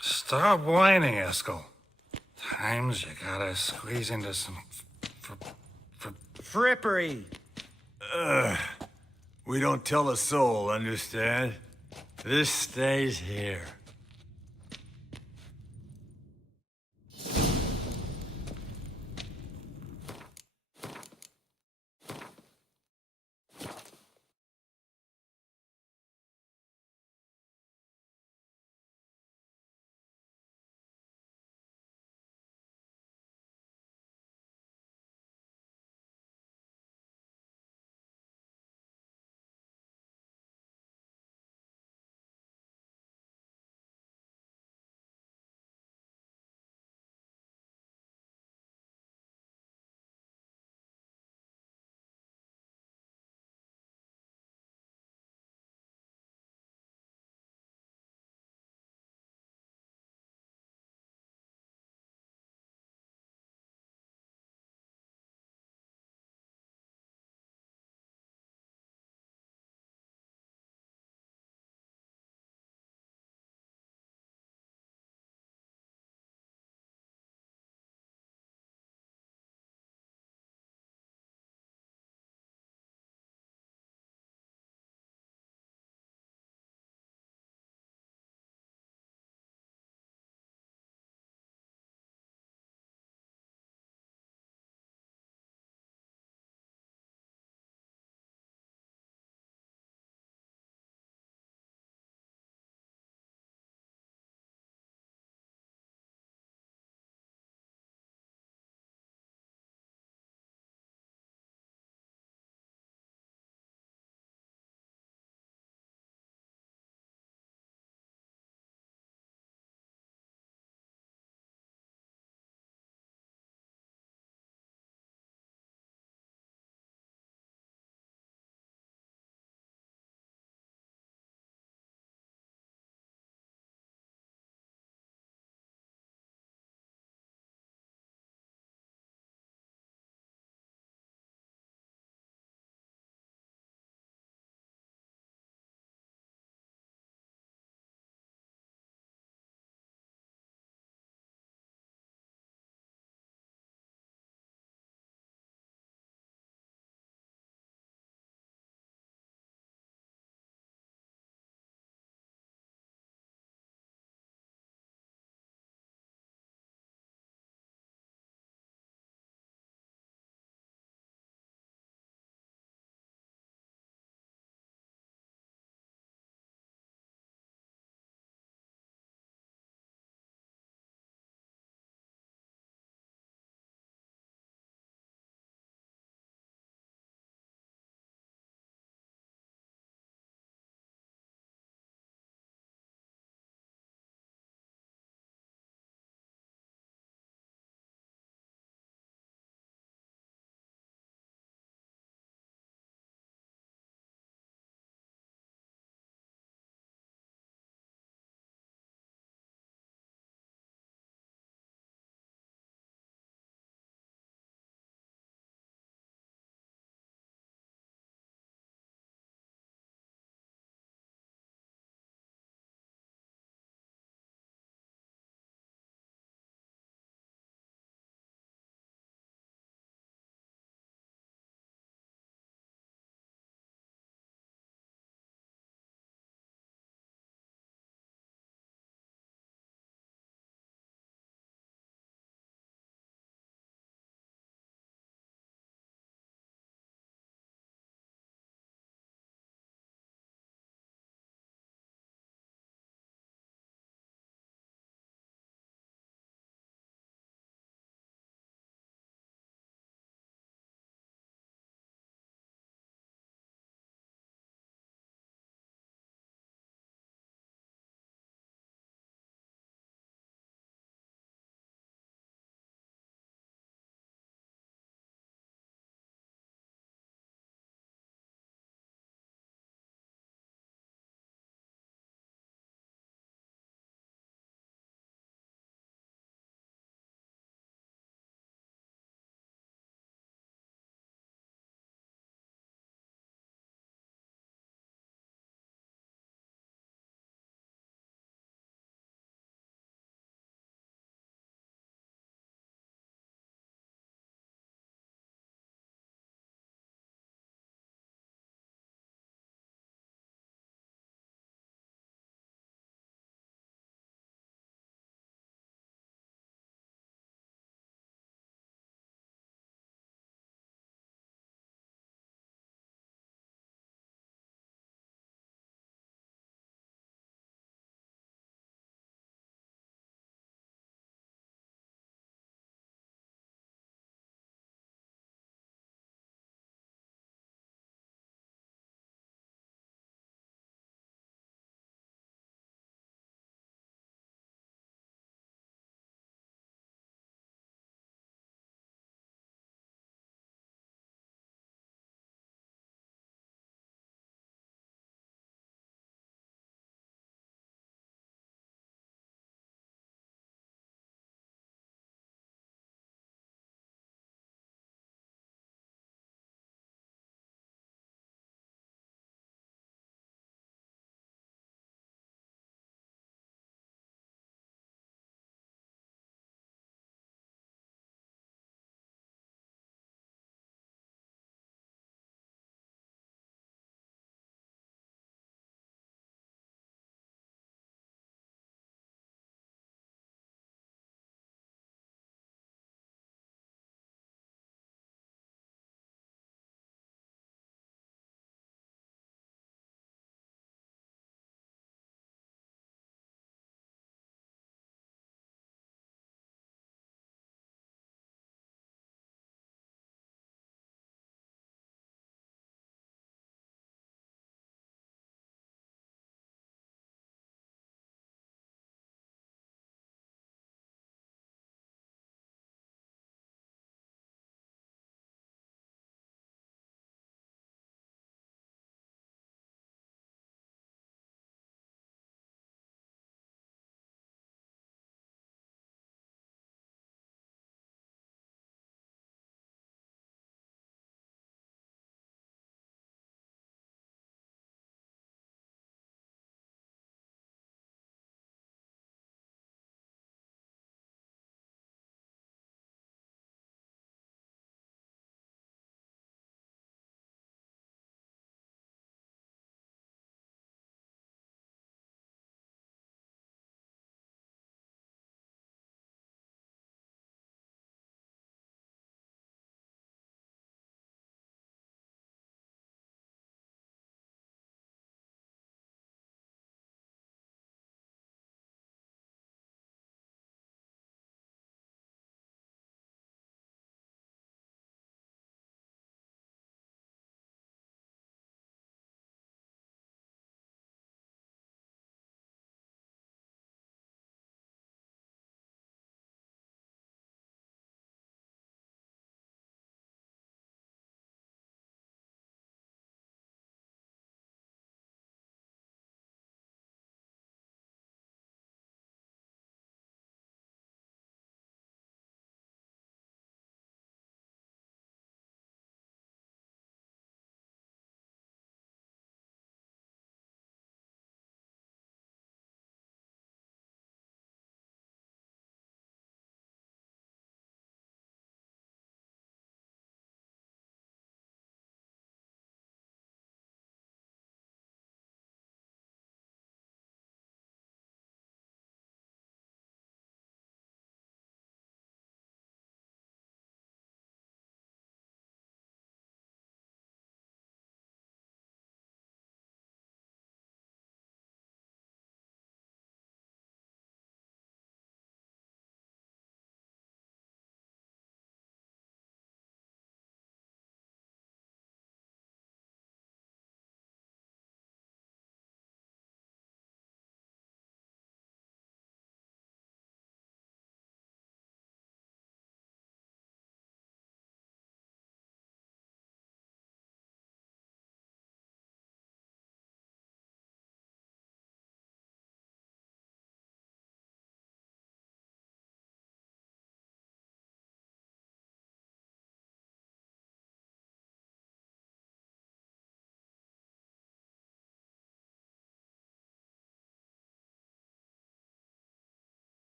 Stop whining, Eskel. Times you gotta squeeze into some Frippery. We don't tell a soul, understand? This stays here.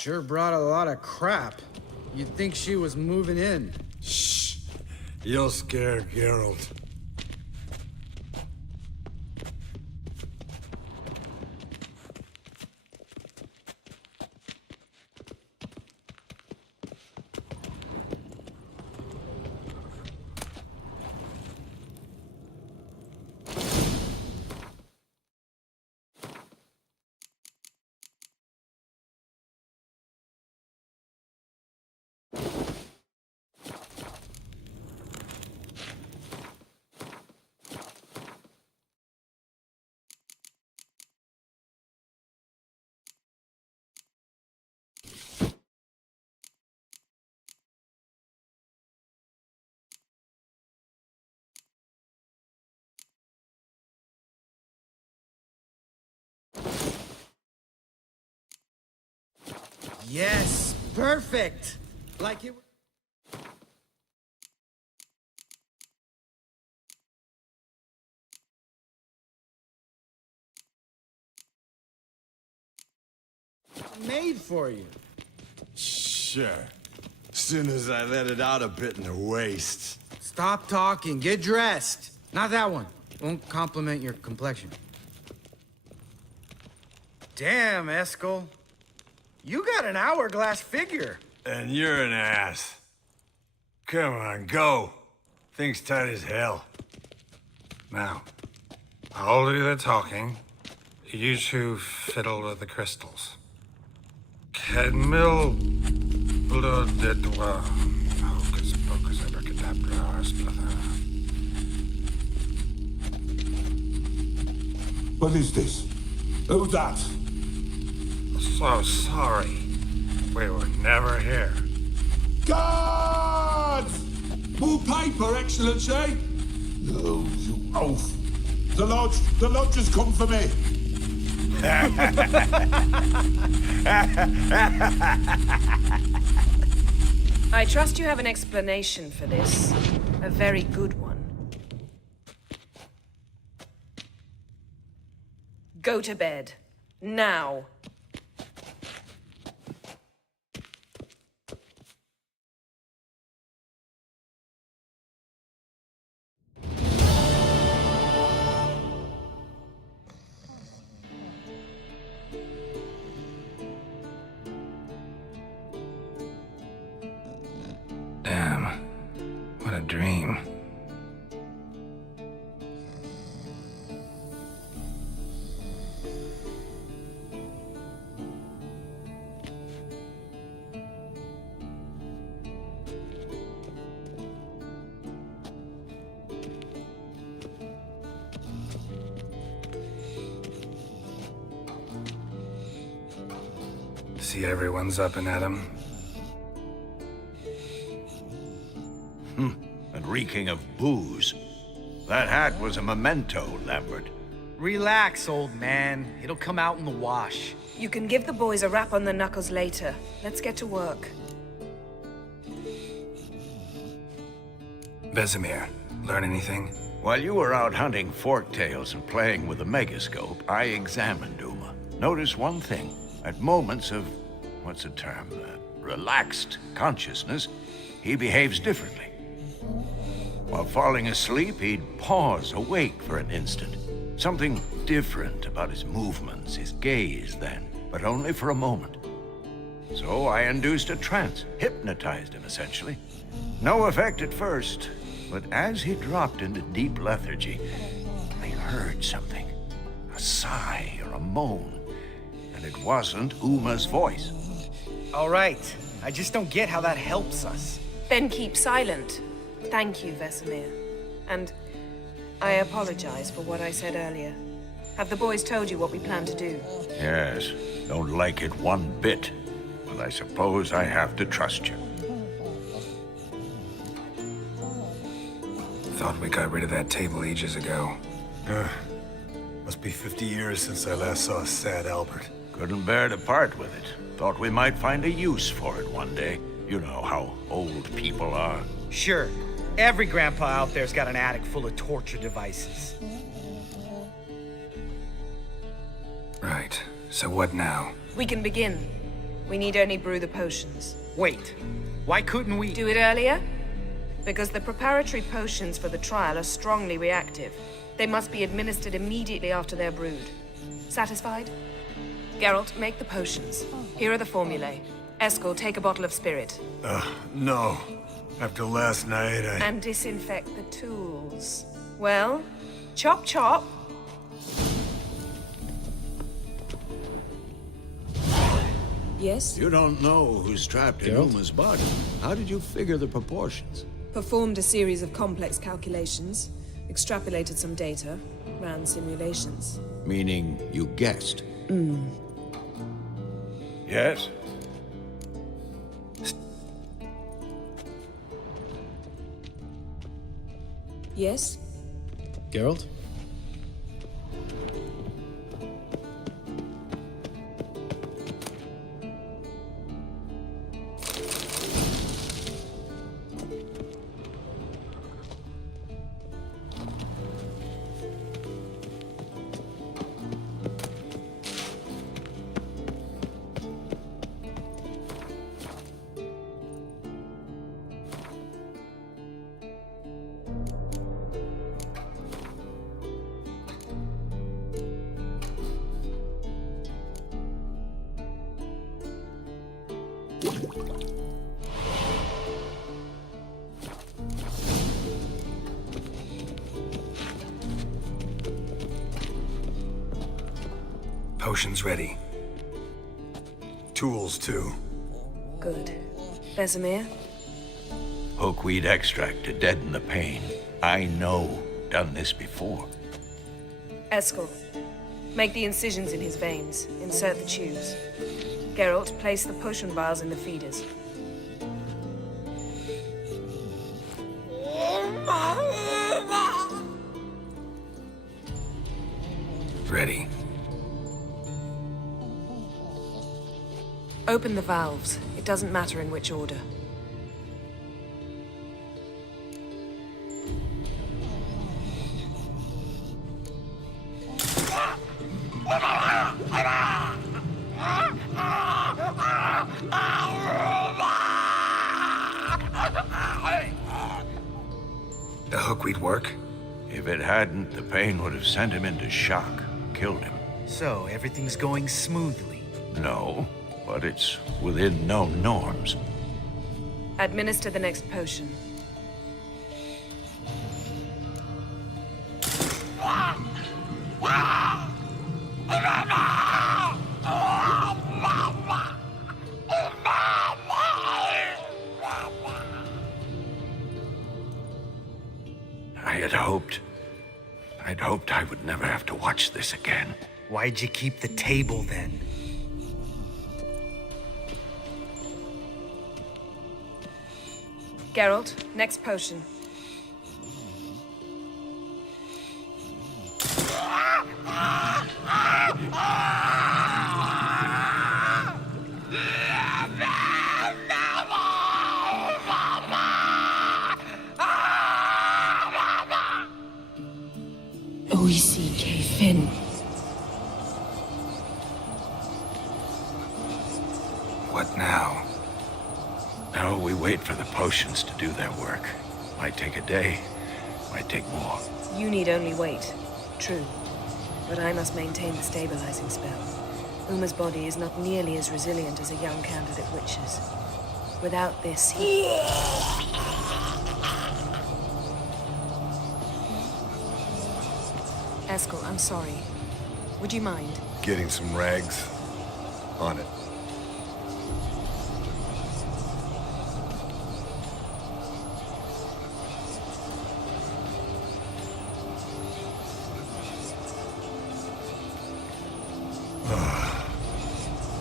Sure brought a lot of crap. You'd think she was moving in. Shh. You'll scare Geralt. Yes, perfect. Like it. Made for you. Sure. Soon as I let it out a bit in the waist. Stop talking. Get dressed. Not that one. Won't compliment your complexion. Damn, Eskel. You got an hourglass figure. And you're an ass. Come on, go. Thing's tight as hell. Now, I'll do the talking. You two fiddle with the crystals. Kedmil Bloodedwa. Hocus pocus abracadabra, spluther. What is this? Who's that? So sorry. We were never here. Guards! More paper, Excellency! No, you oaf. The lodge has come for me. I trust you have an explanation for this. A very good one. Go to bed. Now. Damn. What a dream. See everyone's up and at 'em. And reeking of booze. That hat was a memento, Lambert. Relax, old man. It'll come out in the wash. You can give the boys a rap on the knuckles later. Let's get to work. Vesemir, learn anything? While you were out hunting forktails and playing with the megascope, I examined Uma. Notice one thing. At moments of, what's the term, relaxed consciousness, he behaves differently. While falling asleep, he'd pause, awake for an instant. Something different about his movements, his gaze then, but only for a moment. So I induced a trance, hypnotized him essentially. No effect at first, but as he dropped into deep lethargy, I heard something. A sigh or a moan, and it wasn't Uma's voice. All right. I just don't get how that helps us. Then keep silent. Thank you, Vesemir. And I apologize for what I said earlier. Have the boys told you what we plan to do? Yes, don't like it one bit, but I suppose I have to trust you. Thought we got rid of that table ages ago. Must be 50 years since I last saw sad Albert. Couldn't bear to part with it. Thought we might find a use for it one day. You know how old people are. Sure. Every grandpa out there's got an attic full of torture devices. Right. So what now? We can begin. We need only brew the potions. Wait, why couldn't we? Do it earlier? Because the preparatory potions for the trial are strongly reactive. They must be administered immediately after they're brewed. Satisfied? Geralt, make the potions. Here are the formulae. Eskel, take a bottle of spirit. No. After last night, And disinfect the tools. Well, chop chop. Yes? You don't know who's trapped in Geralt? Uma's body. How did you figure the proportions? Performed a series of complex calculations, extrapolated some data, ran simulations. Meaning you guessed. Yes? Yes? Geralt? Potions ready. tools too. Good. Vesemir? Hookweed extract to deaden the pain. I know. Done this before. Eskel, make the incisions in his veins. Insert the tubes. Geralt, place the potion vials in the feeders. Ready. Open the valves. It doesn't matter in which order. The hookweed work? If it hadn't, the pain would have sent him into shock, killed him. So, everything's going smoothly. No, but it's within known norms. Administer the next potion. I'd hoped I would never have to watch this again. Why'd you keep the table then? Geralt, next potion. OECK Finn. What now? Now we wait for the potions to do their work. Might take a day, might take more. You need only wait. True. But I must maintain the stabilizing spell. Uma's body is not nearly as resilient as a young candidate witch's. Without this, he... Eskel, I'm sorry. Would you mind? Getting some rags. On it.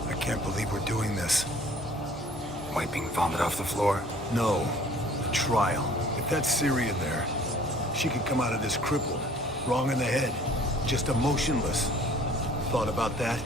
I can't believe we're doing this. Wiping vomit off the floor? No. The trial. If that's Ciri in there, she could come out of this crippled. Wrong in the head. Just emotionless. Thought about that?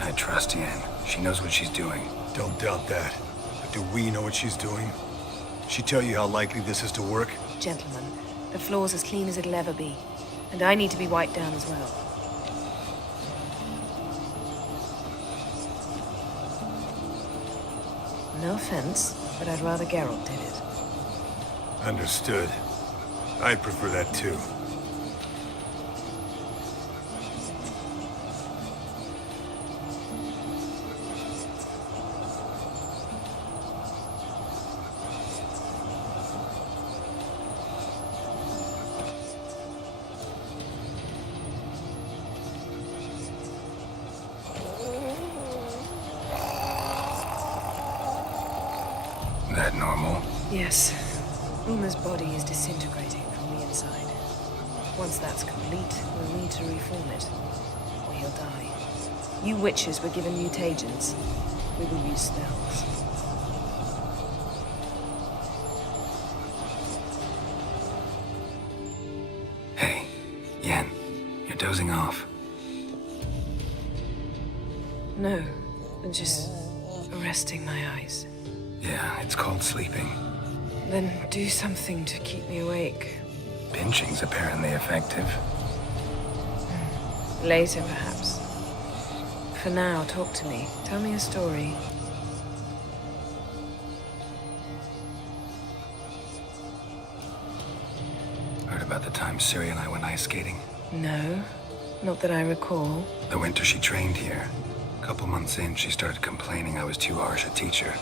I trust Yen. She knows what she's doing. Don't doubt that. But do we know what she's doing? She tell you how likely this is to work? Gentlemen, the floor's as clean as it'll ever be. And I need to be wiped down as well. No offense, but I'd rather Geralt did it. Understood. I'd prefer that too. That normal? Yes. Uma's body is disintegrating from the inside. Once that's complete, we'll need to reform it, or he'll die. You witches were given mutagens. We will use spells. Hey, Yen, you're dozing off. No, just resting my eyes. Yeah, it's called sleeping. Then do something to keep me awake. Pinching's apparently effective. Later, perhaps. For now, talk to me. Tell me a story. Heard about the time Ciri and I went ice skating? No, not that I recall. The winter she trained here. A couple months in, she started complaining I was too harsh a teacher.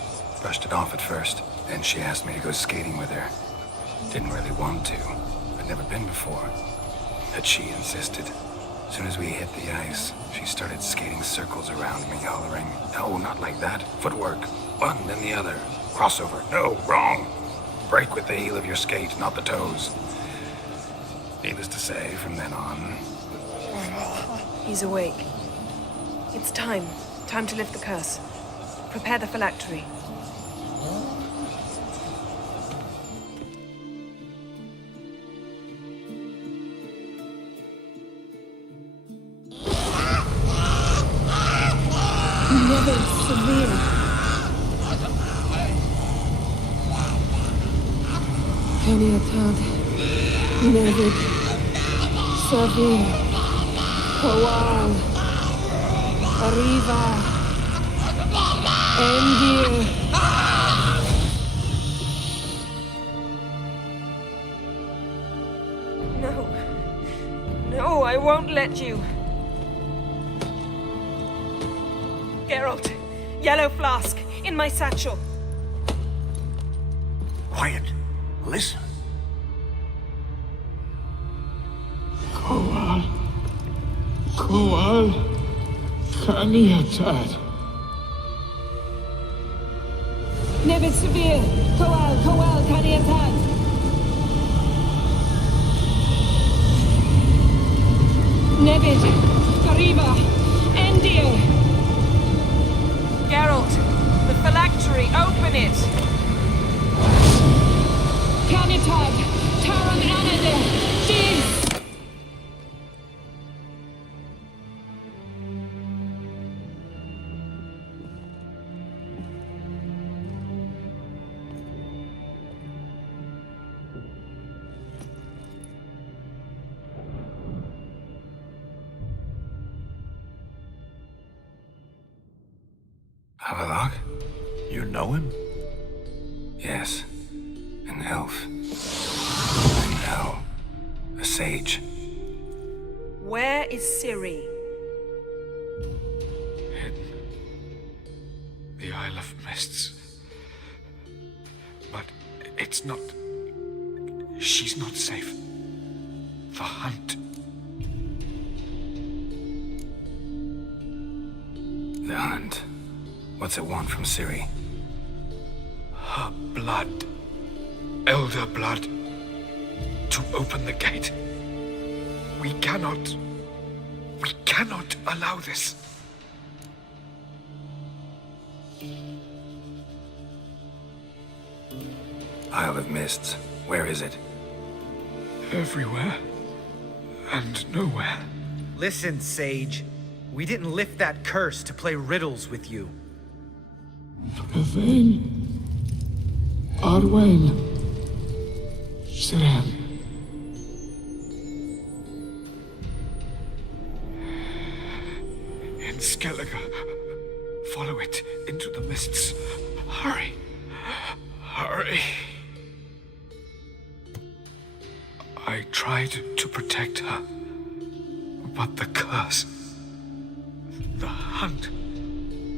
Brushed it off at first. Then she asked me to go skating with her. Didn't really want to. I'd never been before. But she insisted. As soon as we hit the ice, she started skating circles around me, hollering, "No, not like that. Footwork. One, then the other. Crossover. No, wrong. Break with the heel of your skate, not the toes." Needless to say, from then on... He's awake. It's time. Time to lift the curse. Prepare the phylactery. Never severe. Peniatad, Nevid, Savir, Kowal, Arriva, Endir. No. No, I won't let you. Geralt, yellow flask, in my satchel. Quiet. Listen. Kowal. Kowal. Kaniatad. Nevid Severe, Kowal, Kaniatad. Nevid, Kariba, Endir. Geralt, the phylactery, open it! Kanitad, Taran Anade, Jeez! Havelock? You know him? Yes. An elf. An elf. A sage. Where is Ciri? The Isle of Mists. But it's not... She's not safe. The hunt. The hunt. What's it want from Ciri? Her blood. Elder blood. To open the gate. We cannot allow this. Isle of Mists. Where is it? Everywhere. And nowhere. Listen, Sage. We didn't lift that curse to play riddles with you. Yvain. Arwen. Siren. In Skellige. Follow it into the mists. Hurry. Hurry. I tried to protect her, but the curse, the hunt,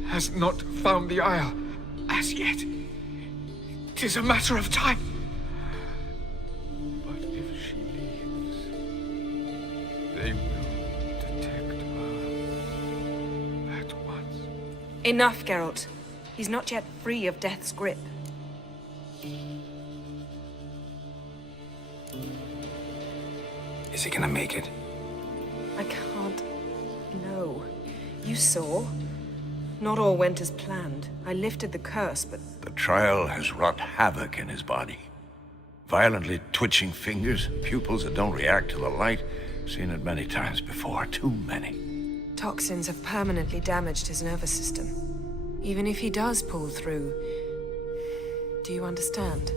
has not found the Isle as yet. 'Tis a matter of time. But if she leaves, they will detect her at once. Enough, Geralt. He's not yet free of death's grip. Is he gonna make it? I can't. No. You saw? Not all went as planned. I lifted the curse, but The trial has wrought havoc in his body. Violently twitching fingers, pupils that don't react to the light. Seen it many times before, too many. toxins have permanently damaged his nervous system. Even if he does pull through, do you understand?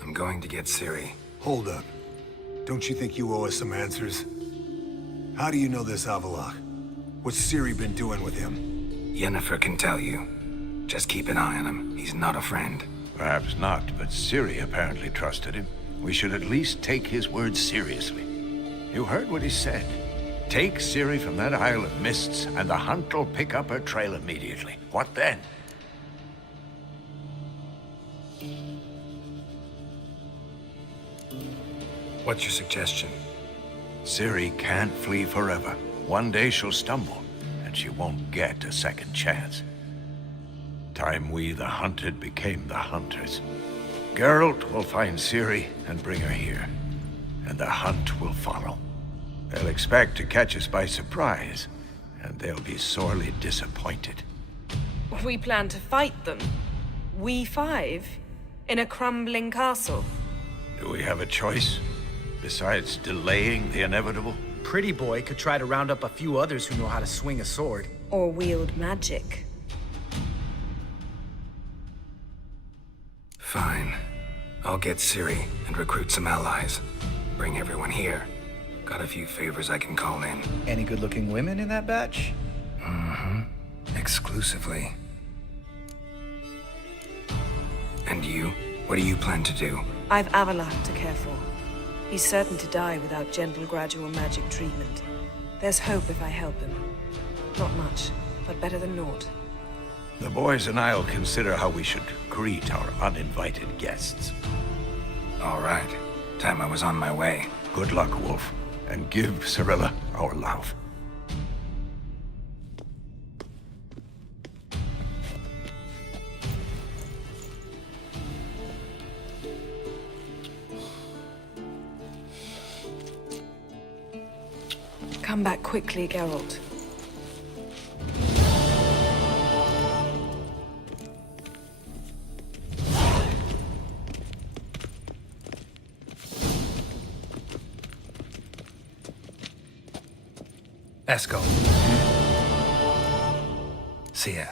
I'm going to get Ciri. Hold up. Don't you think you owe us some answers? How do you know this Avallac'h? What's Ciri been doing with him? Yennefer can tell you. Just keep an eye on him. He's not a friend. Perhaps not, but Ciri apparently trusted him. We should at least take his words seriously. You heard what he said. Take Ciri from that Isle of Mists, and the Hunt will pick up her trail immediately. What then? What's your suggestion? Ciri can't flee forever. One day she'll stumble, and she won't get a second chance. Time we, the hunted, became the hunters. Geralt will find Ciri and bring her here, and the hunt will follow. They'll expect to catch us by surprise, and they'll be sorely disappointed. We plan to fight them. We five? In a crumbling castle? Do we have a choice? Besides delaying the inevitable? Pretty Boy could try to round up a few others who know how to swing a sword. Or wield magic. Fine. I'll get Ciri and recruit some allies. Bring everyone here. Got a few favors I can call in. Any good-looking women in that batch? Mm-hmm. Exclusively. And you? What do you plan to do? I've Avallac'h to care for. He's certain to die without gentle, gradual magic treatment. There's hope if I help him. Not much, but better than naught. The boys and I'll consider how we should greet our uninvited guests. All right. Time I was on my way. Good luck, Wolf, and give Cirilla our love. Come back quickly, Geralt. Esco. See ya.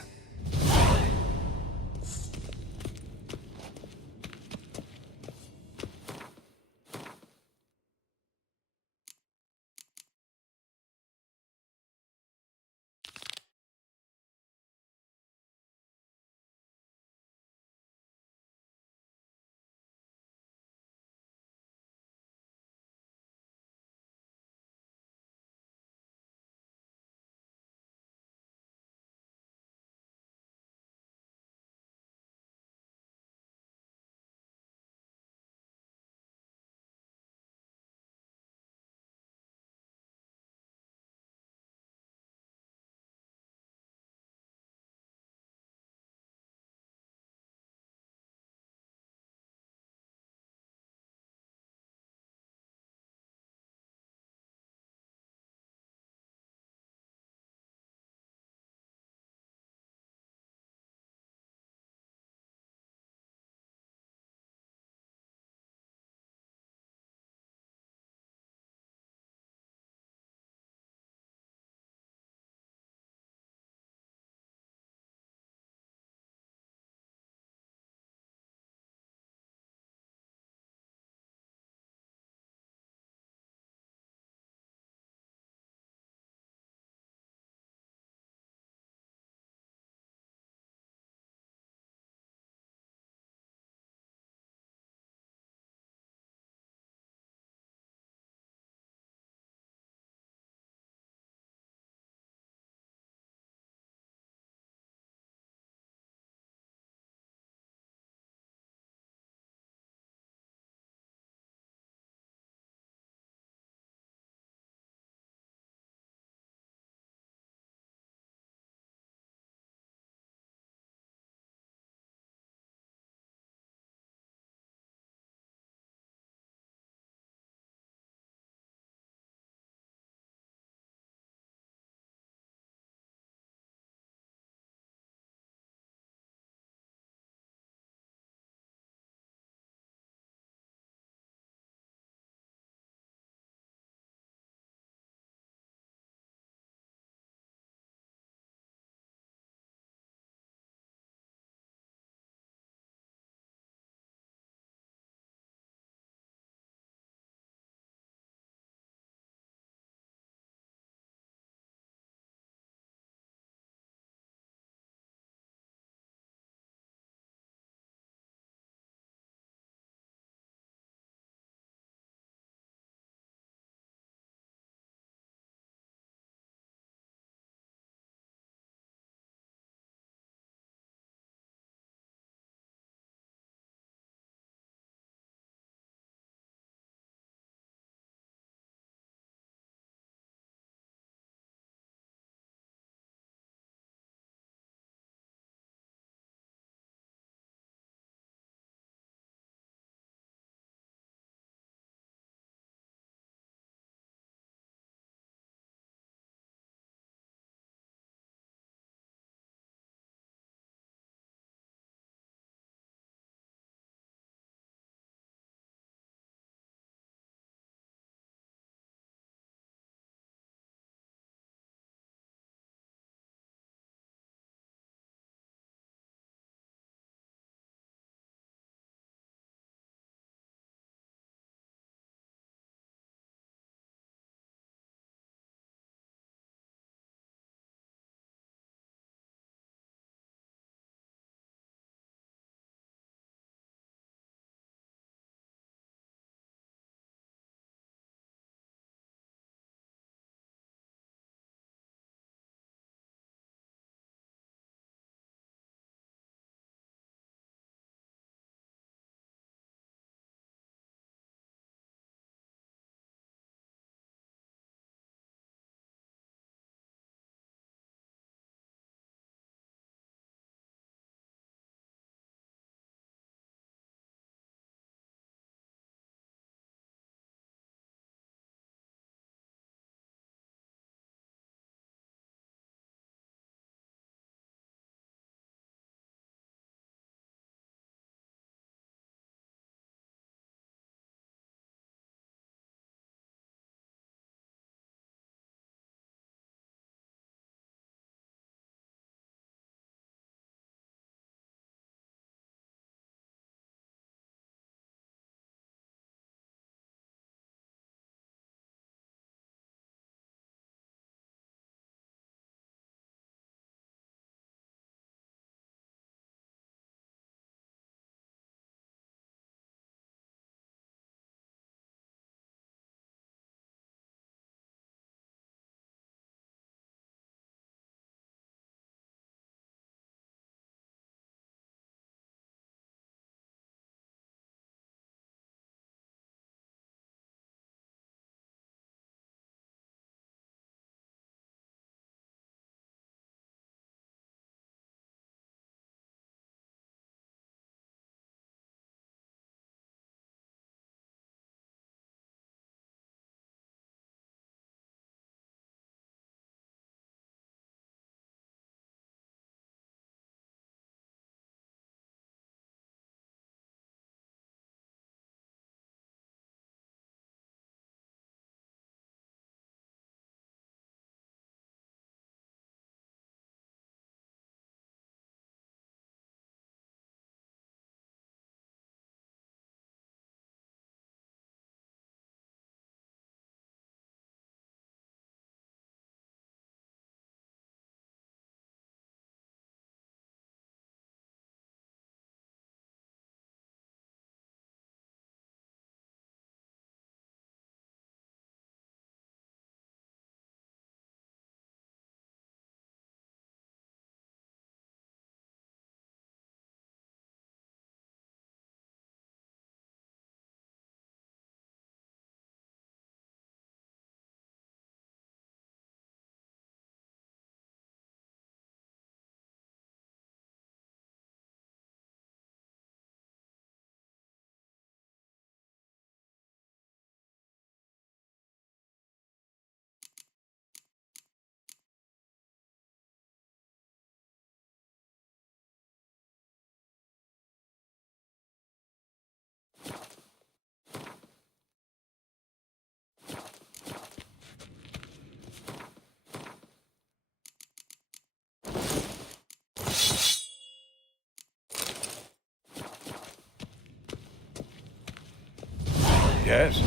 Yes?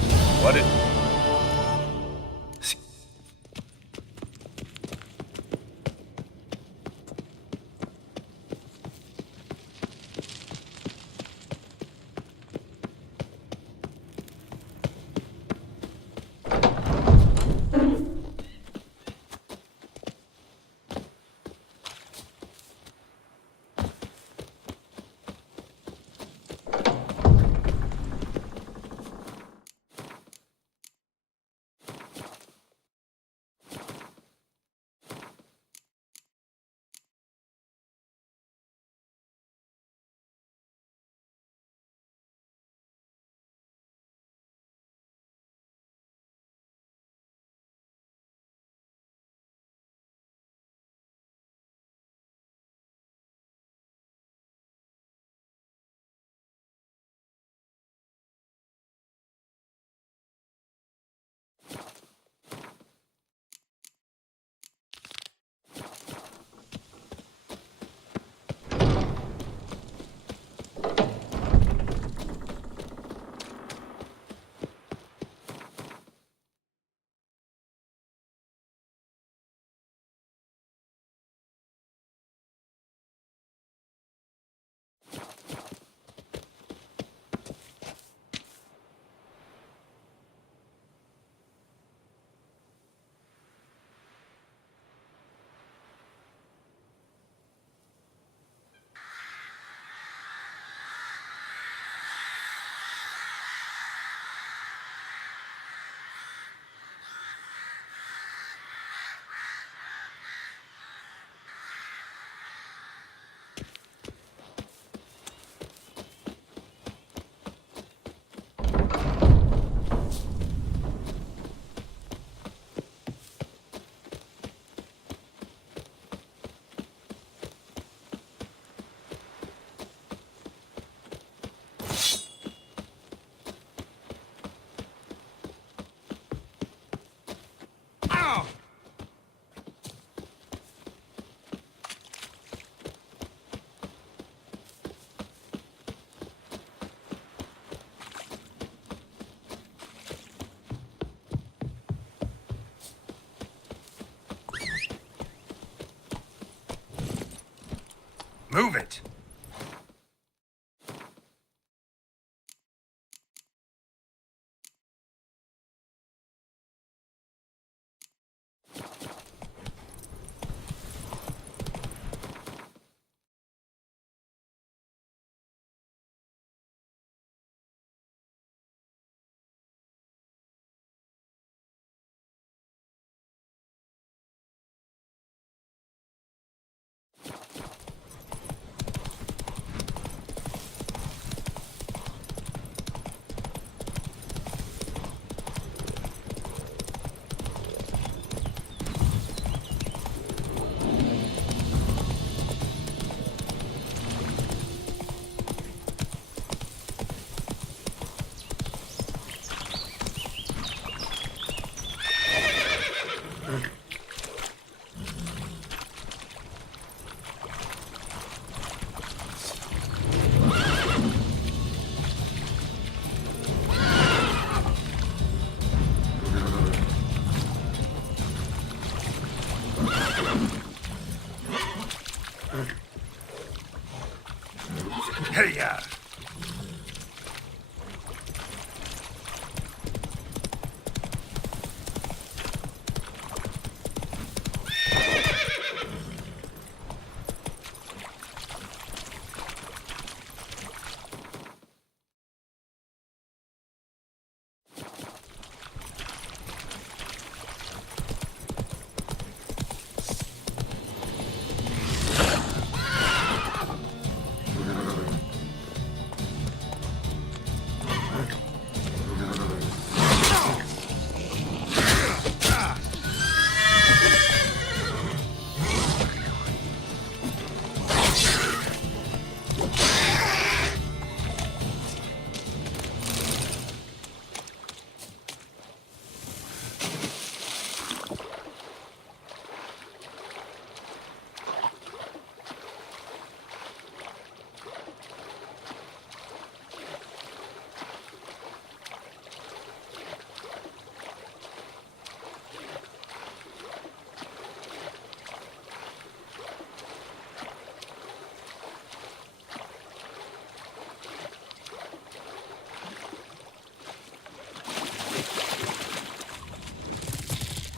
What it... Move it!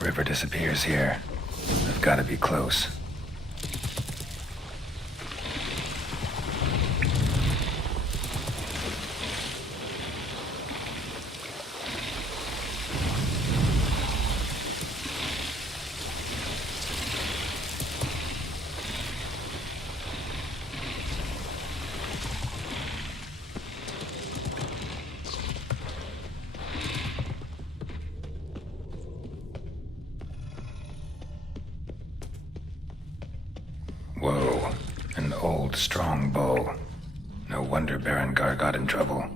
River disappears here. I've got to be close. Whoa, an old, strong bow. No wonder Berengar got in trouble.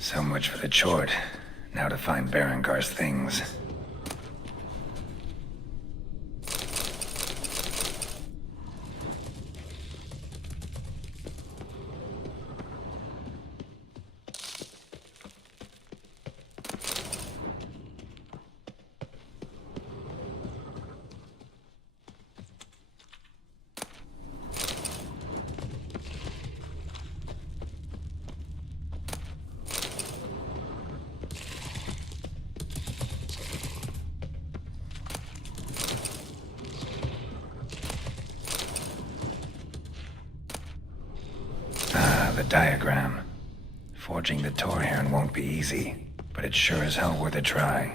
So much for the chort. Now to find Berengar's things. The diagram. Forging the Torhorn won't be easy, but it's sure as hell worth a try.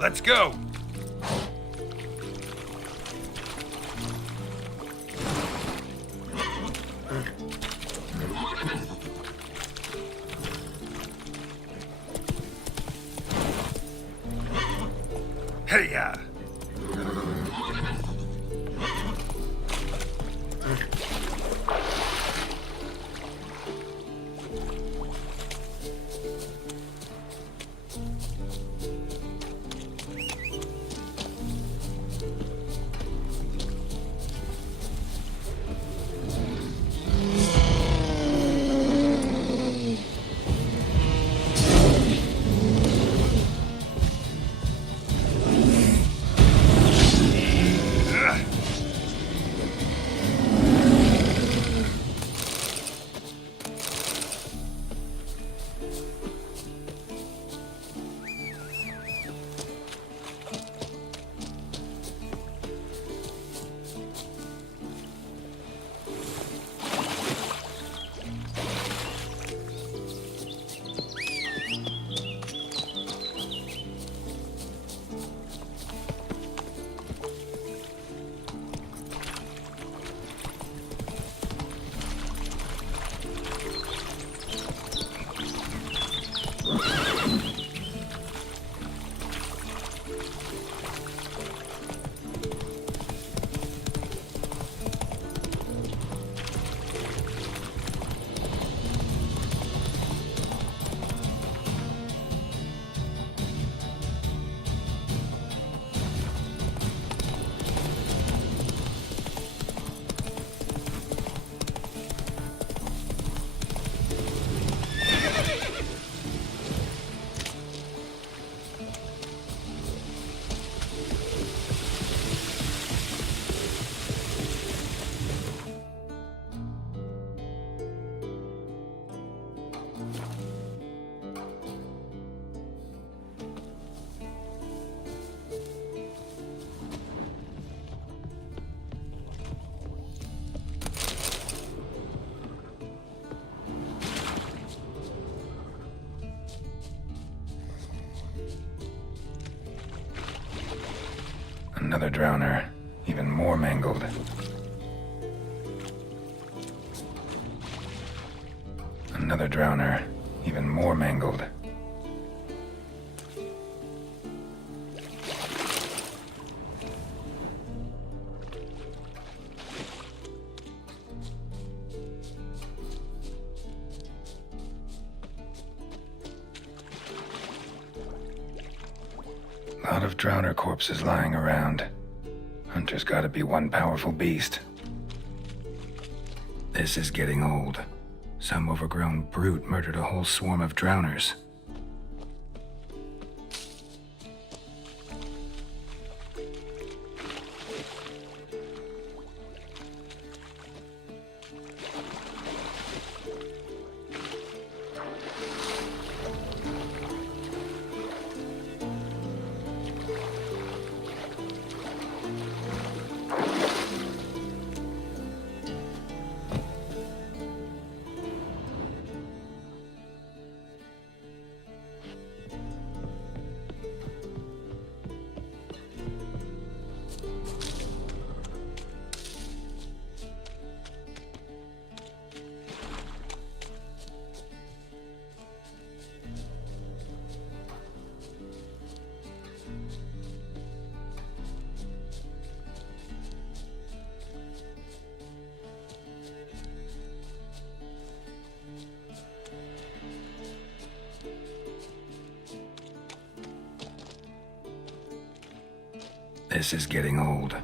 Let's go! Hey-ya! Another drowner, even more mangled. Another drowner, even more mangled. A lot of drowner corpses lying around. Hunter's gotta be one powerful beast. This is getting old. Some overgrown brute murdered a whole swarm of drowners. This is getting old.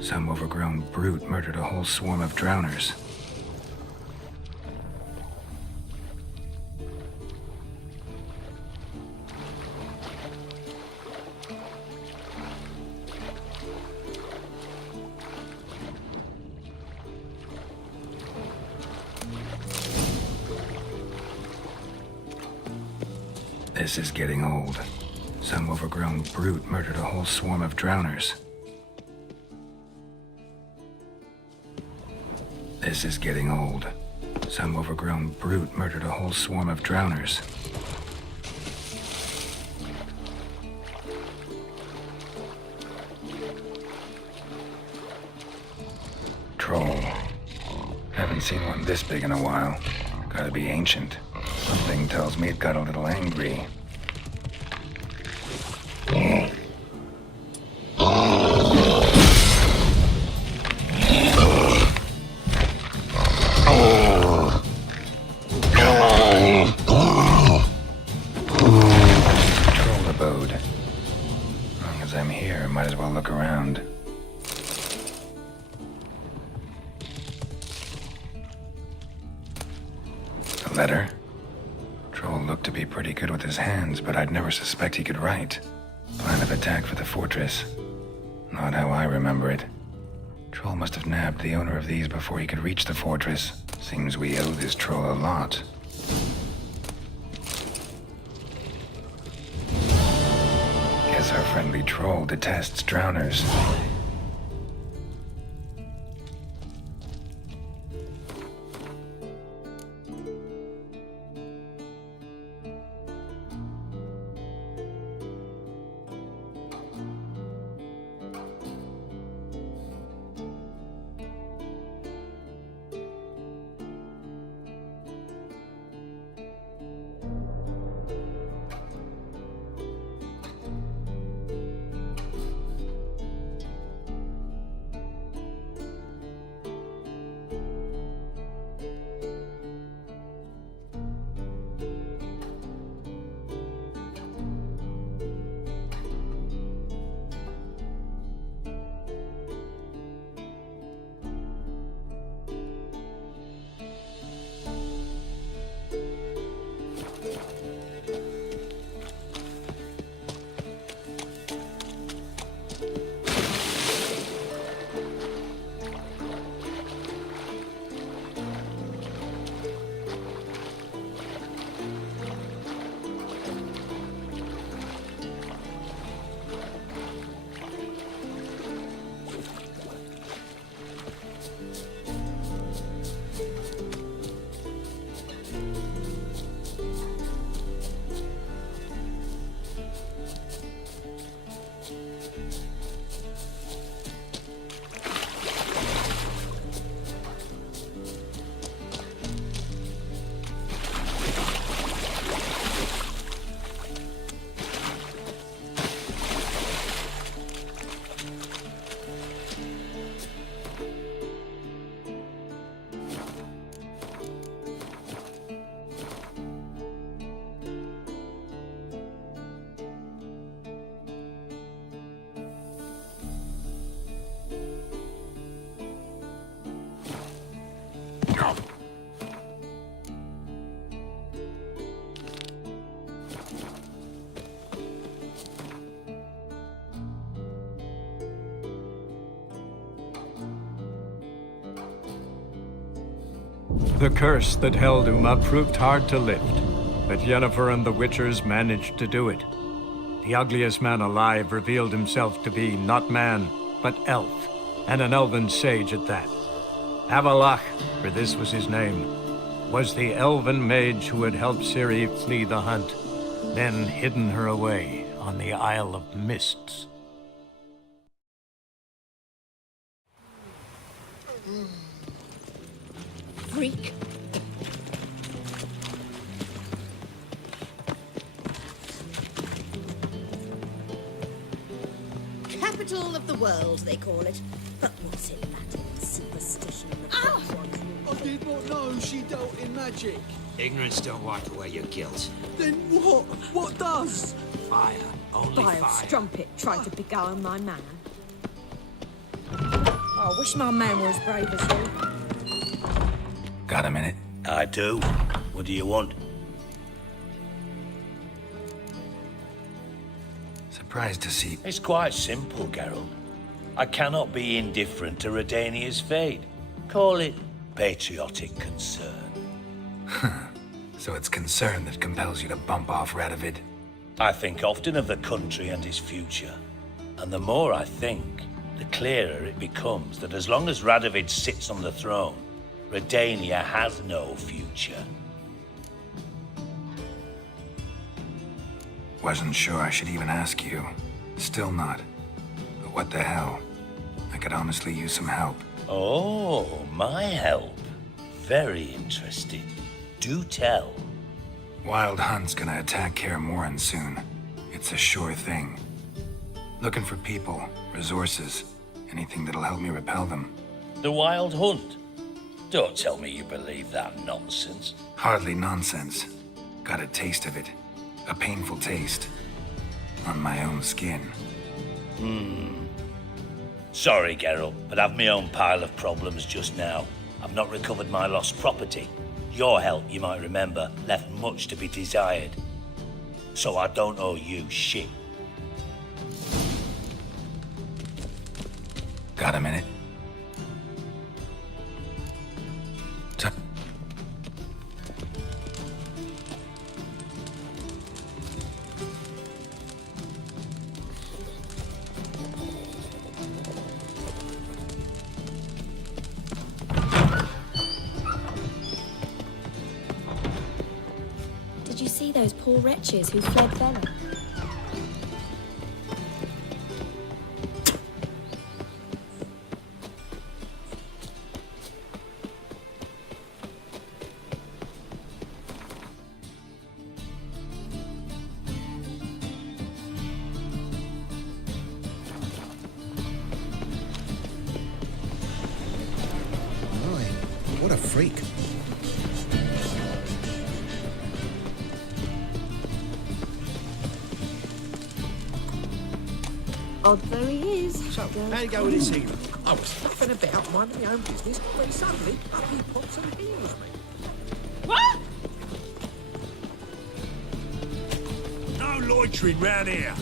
Some overgrown brute murdered a whole swarm of drowners. This is getting old. Some overgrown brute murdered a whole swarm of drowners. This is getting old. Some overgrown brute murdered a whole swarm of drowners. Troll. Haven't seen one this big in a while. Gotta be ancient. Something tells me it got a little angry. Troll abode. As long as I'm here, might as well look around. A letter? Troll looked to be pretty good with his hands, but I'd never suspect he could write. Plan of attack for the fortress. Not how I remember it. Troll must have nabbed the owner of these before he could reach the fortress. Seems we owe this troll a lot. Guess our friendly troll detests drowners. The curse that held Uma proved hard to lift, but Yennefer and the Witchers managed to do it. The ugliest man alive revealed himself to be not man, but elf, and an elven sage at that. Avalach, for this was his name, was the elven mage who had helped Ciri flee the hunt, then hidden her away on the Isle of Mists. Freak. Capital of the world, they call it. But what's it matter? Superstition of I did not know she dealt in magic. Ignorance don't wipe away your guilt. Then what? What does? Fire. Only Vile fire. strumpet tried to beguile my man. I wish my man were as brave as you. Got a minute? I do. What do you want? Surprised to see. It's quite simple, Geralt. I cannot be indifferent to Redania's fate. Call it patriotic concern. So it's concern that compels you to bump off Radovid. I think often of the country and its future. And the more I think, the clearer it becomes that as long as Radovid sits on the throne, Redania has no future. Wasn't sure I should even ask you. Still not. But what the hell? I could honestly use some help. Oh, my help. Very interesting. Do tell. Wild Hunt's gonna attack Kaer Morhen soon. It's a sure thing. Looking for people, resources, anything that'll help me repel them. The Wild Hunt? Don't tell me you believe that nonsense. Hardly nonsense. Got a taste of it. A painful taste. On my own skin. Sorry, Geralt, but I've my own pile of problems just now. I've not recovered my lost property. Your help, you might remember, left much to be desired. So I don't owe you shit. Got a minute? Did you see those poor wretches who fled Velen? What a freak. Odd though he is. So, how you go with this evening? I was fluffing about, minding my own business, when suddenly up he pops and heals me. What? No loitering round here.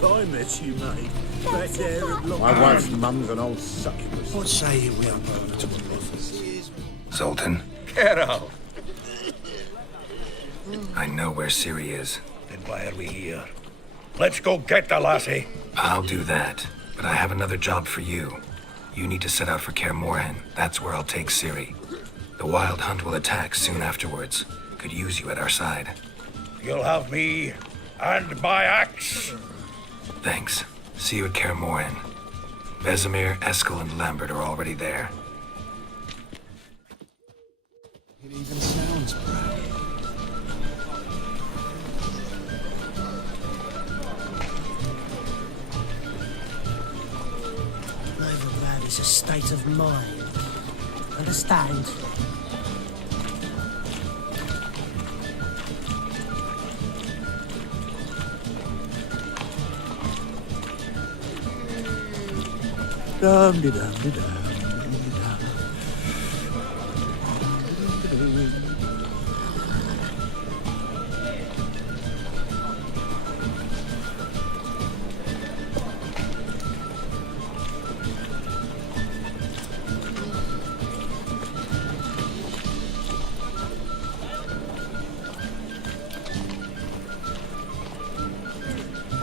Fine mess you made. Back there at My wife's mum's an old succubus. What say you we up over to the office? Zoltan, Get out. I know where Ciri is. Then why are we here? Let's go get the lassie. I'll do that, but I have another job for you. You need to set out for Kaer Morhen. That's where I'll take Ciri. The Wild Hunt will attack soon afterwards. Could use you at our side. You'll have me and my axe. Thanks. See you at Kaer Morhen. Vesemir, Eskel, and Lambert are already there. It even sounds proud. That is a state of mind. Understand? Dum-de-dum-de-dum.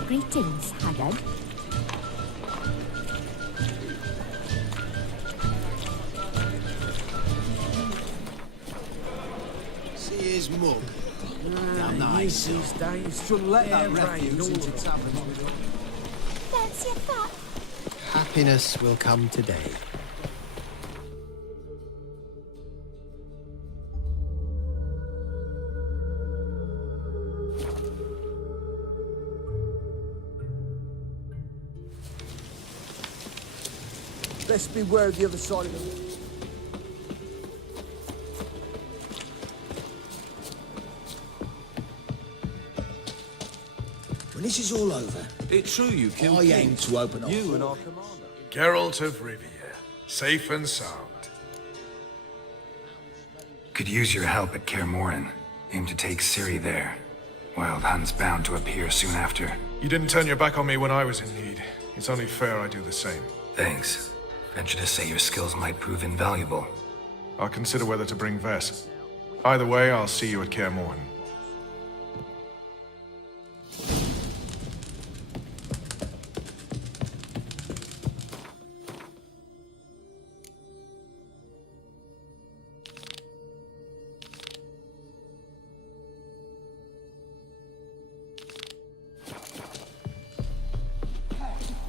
Greetings, Haggard. See his mug. Damn nice. These days shouldn't let that rain all into taverns. Fancy a that. Happiness will come today. Best beware of the other side of the... When this is all over, It's true you killed I King. aim to open up. You and our commander. Geralt of Rivia, safe and sound. Could use your help at Kaer Morhen. Aim to take Ciri there. Wild Hunt's bound to appear soon after. You didn't turn your back on me when I was in need. It's only fair I do the same. Thanks. Venture to say your skills might prove invaluable. I'll consider whether to bring Vess. Either way, I'll see you at Kaer Morhen.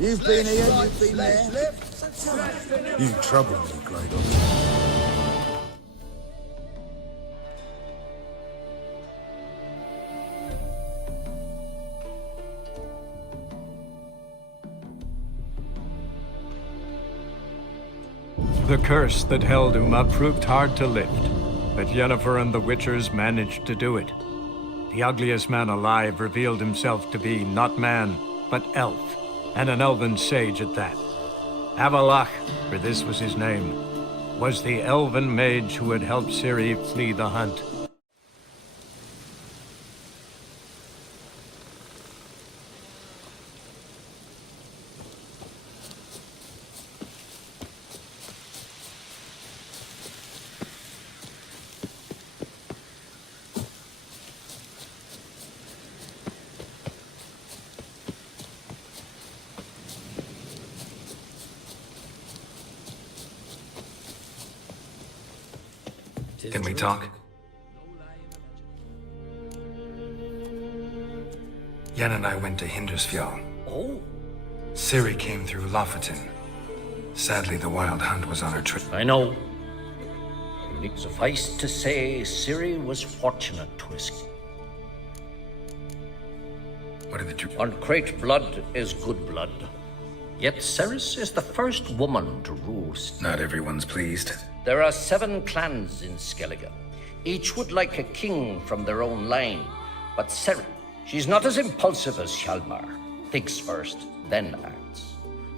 You've been here, you've been there. You trouble me, Kratos. The curse that held Uma proved hard to lift, but Yennefer and the Witchers managed to do it. The ugliest man alive revealed himself to be not man, but elf, and an elven sage at that. Avalach, for this was his name, was the elven mage who had helped Ciri flee the hunt. Can we talk? Yen and I went to Hindersfjall. Oh? Ciri came through Lofoten. Sadly, the Wild Hunt was on her trip. I know. Suffice to say, Ciri was fortunate to escape. What did the truth? Uncrate blood is good blood. Yet Ceres is the first woman to rule. Not everyone's pleased. There are 7 clans in Skellige. Each would like a king from their own line. But Ciri, she's not as impulsive as Hjalmar. Thinks first, then acts.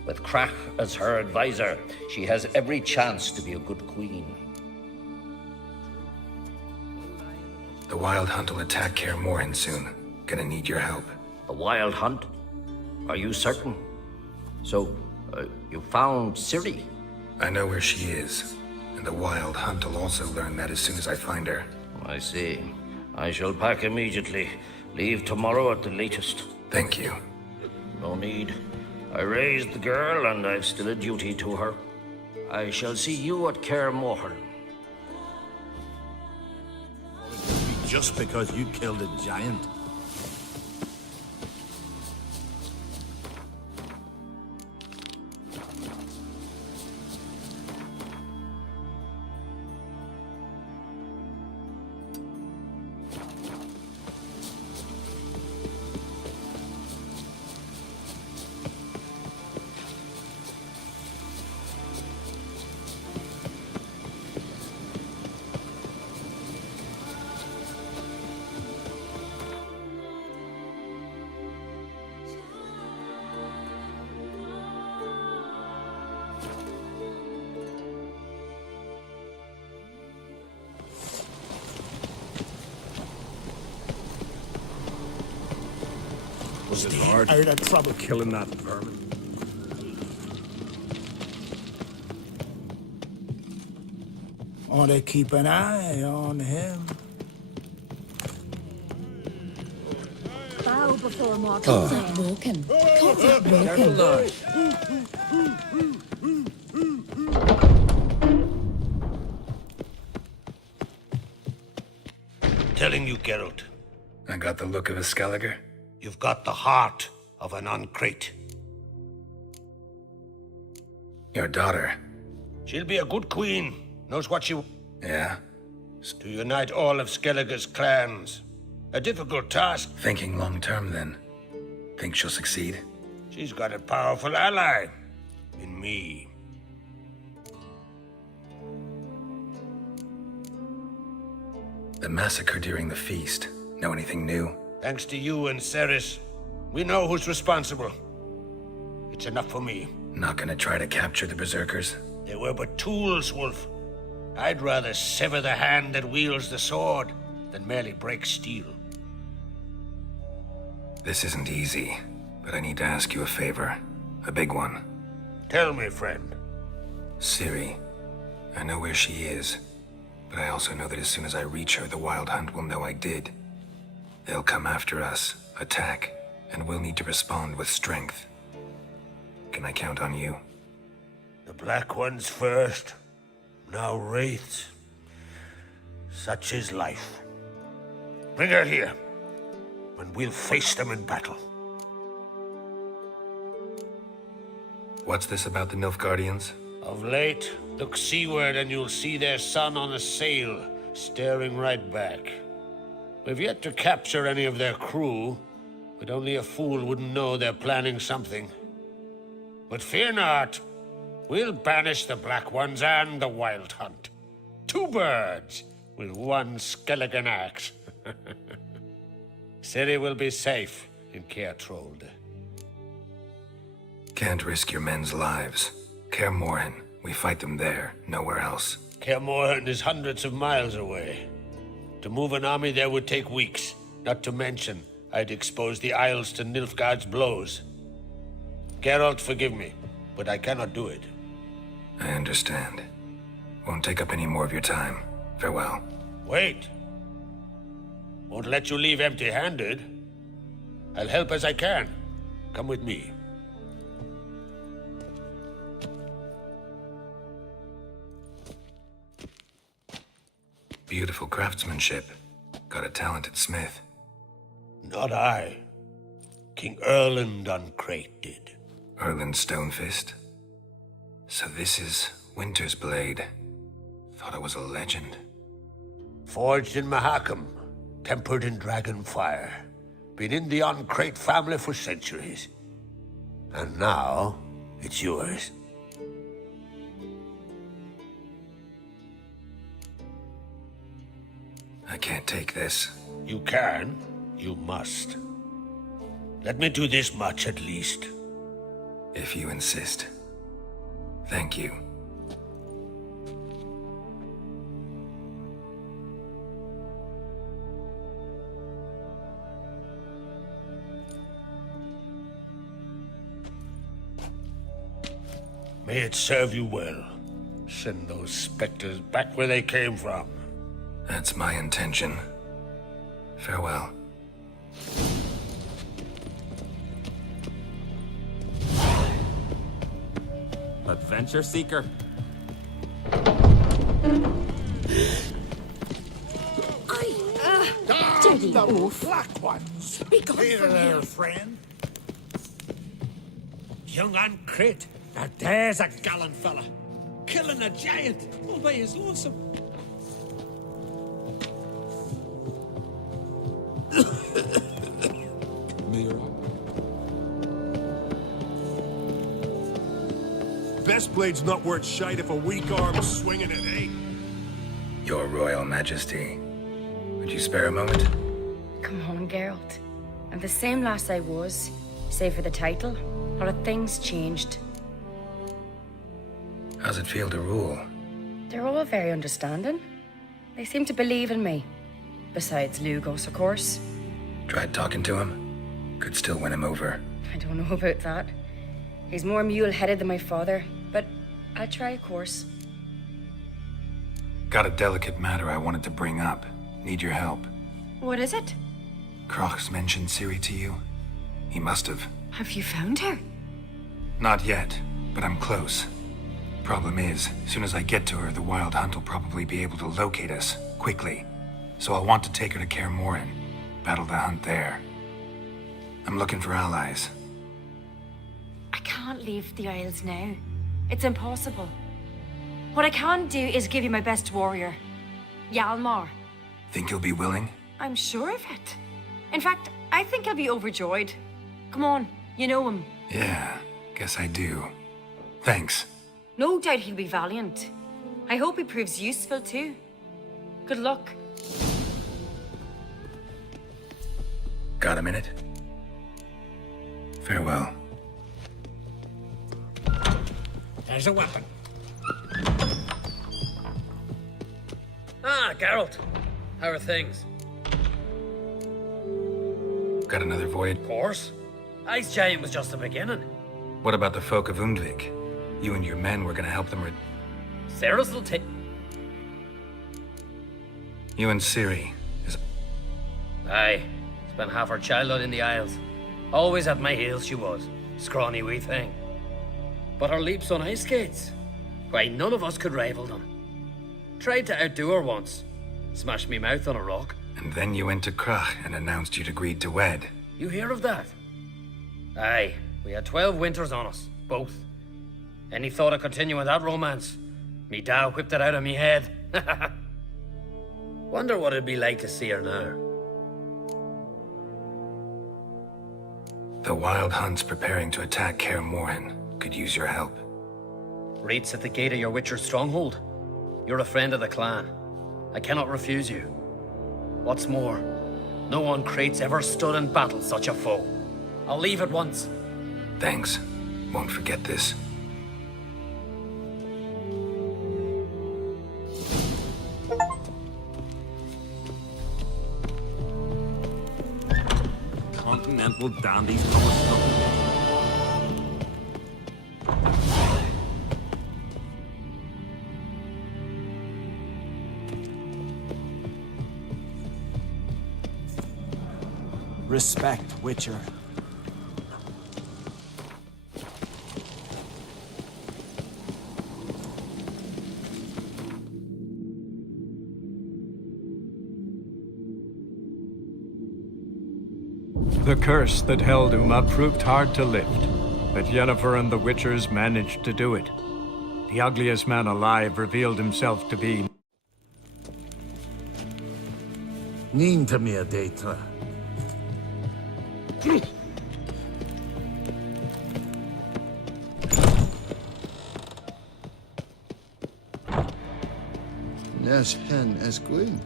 With Krach as her advisor, she has every chance to be a good queen. The Wild Hunt will attack Kaer Morhen soon. Gonna need your help. The Wild Hunt? Are you certain? So, you found Ciri? I know where she is. And the Wild Hunt will also learn that as soon as I find her. I see. I shall pack immediately. Leave tomorrow at the latest. Thank you. No need. I raised the girl, and I've still a duty to her. I shall see you at Kaer Morhen. Just because you killed a giant. Was it hard? I had trouble killing that vermin. Ought to keep an eye on him. Bow before Morgan. Contact Morgan. Contact Telling you, Geralt, I got the look of a Skelliger. you've got the heart of an Uncrate. Your daughter. She'll be a good queen. Knows what she... Yeah? To unite all of Skellige's clans. A difficult task. Thinking long term, then. Think she'll succeed? She's got a powerful ally. In me. The massacre during the feast. Know anything new? Thanks to you and Ceres, we know who's responsible. It's enough for me. Not gonna try to capture the Berserkers? They were but tools, Wolf. I'd rather sever the hand that wields the sword than merely break steel. This isn't easy, but I need to ask you a favor. A big one. Tell me, friend. Ciri. I know where she is, but I also know that as soon as I reach her, the Wild Hunt will know I did. They'll come after us, attack, and we'll need to respond with strength. Can I count on you? The Black Ones first, now Wraiths. Such is life. Bring her here, and we'll face them in battle. What's this about the Nilfgaardians? Of late, look seaward and you'll see their sun on a sail, staring right back. We've yet to capture any of their crew, but only a fool wouldn't know they're planning something. But fear not, we'll banish the Black Ones and the Wild Hunt. 2 birds with 1 skeleton axe. Ciri will be safe in Kaer Trolde. Can't risk your men's lives. Kaer Morhen, we fight them there, nowhere else. Kaer Morhen is hundreds of miles away. To move an army there would take weeks, not to mention I'd expose the Isles to Nilfgaard's blows. Geralt, forgive me, but I cannot do it. I understand. Won't take up any more of your time. Farewell. Wait. Won't let you leave empty-handed. I'll help as I can. Come with me. Beautiful craftsmanship. Got a talented smith. Not I. King Erland Uncrate did. Erland Stonefist? So this is Winter's Blade. Thought it was a legend. Forged in Mahakam, tempered in dragon fire. Been in the Uncrate family for centuries. And now, it's yours. I can't take this. You can. You must. Let me do this much at least. If you insist. Thank you. May it serve you well. Send those specters back where they came from. That's my intention. Farewell. Adventure seeker. Steady, oaf. Black Ones! Be gone Here from there, here. friend. Young Uncrate. Now there's a gallant fella. Killing a giant all by his lonesome. Best blade's not worth shite if a weak arm's swinging it, eh? Your Royal Majesty. Would you spare a moment? Come on, Geralt. I'm the same lass I was, save for the title. A lot of things changed. How's it feel to rule? They're all very understanding. They seem to believe in me. Besides Lugos, of course. Tried talking to him? Could still win him over. I don't know about that. He's more mule-headed than my father, but I'll try, of course. Got a delicate matter I wanted to bring up. Need your help. What is it? Crach's mentioned Ciri to you? He must have. Have you found her? Not yet, but I'm close. Problem is, as soon as I get to her, the Wild Hunt will probably be able to locate us, quickly. So I'll want to take her to Kaer Morhen, battle the hunt there. I'm looking for allies. I can't leave the Isles now. It's impossible. What I can do is give you my best warrior, Hjalmar. Think you'll be willing? I'm sure of it. In fact, I think he'll be overjoyed. Come on, you know him. Yeah, guess I do. Thanks. No doubt he'll be valiant. I hope he proves useful too. Good luck. Got a minute? Farewell. There's a weapon. Ah, Geralt. How are things? Got another void? Of course. Ice Giant was just the beginning. What about the folk of Undvik? You and your men were gonna help them Sarah's will take... You and Ciri. Aye. Spent half her childhood in the Isles. Always at my heels she was. Scrawny wee thing. But her leaps on ice skates? Why, none of us could rival them. Tried to outdo her once. Smashed me mouth on a rock. And then you went to Crach and announced you'd agreed to wed. You hear of that? Aye. We had 12 winters on us. Both. Any thought of continuing that romance? Me dad whipped it out of me head. Wonder what it'd be like to see her now. The Wild Hunt's preparing to attack Kaer Morhen. Could use your help. Raid's at the gate of your Witcher stronghold. You're a friend of the clan. I cannot refuse you. What's more, no one Krait's ever stood in battle such a foe. I'll leave at once. Thanks. Won't forget this. Continental dandies come stuff. Respect, Witcher. The curse that held Uma proved hard to lift, but Yennefer and the Witchers managed to do it. The ugliest man alive revealed himself to be... Nín to me a data. Nes hen es gwyn.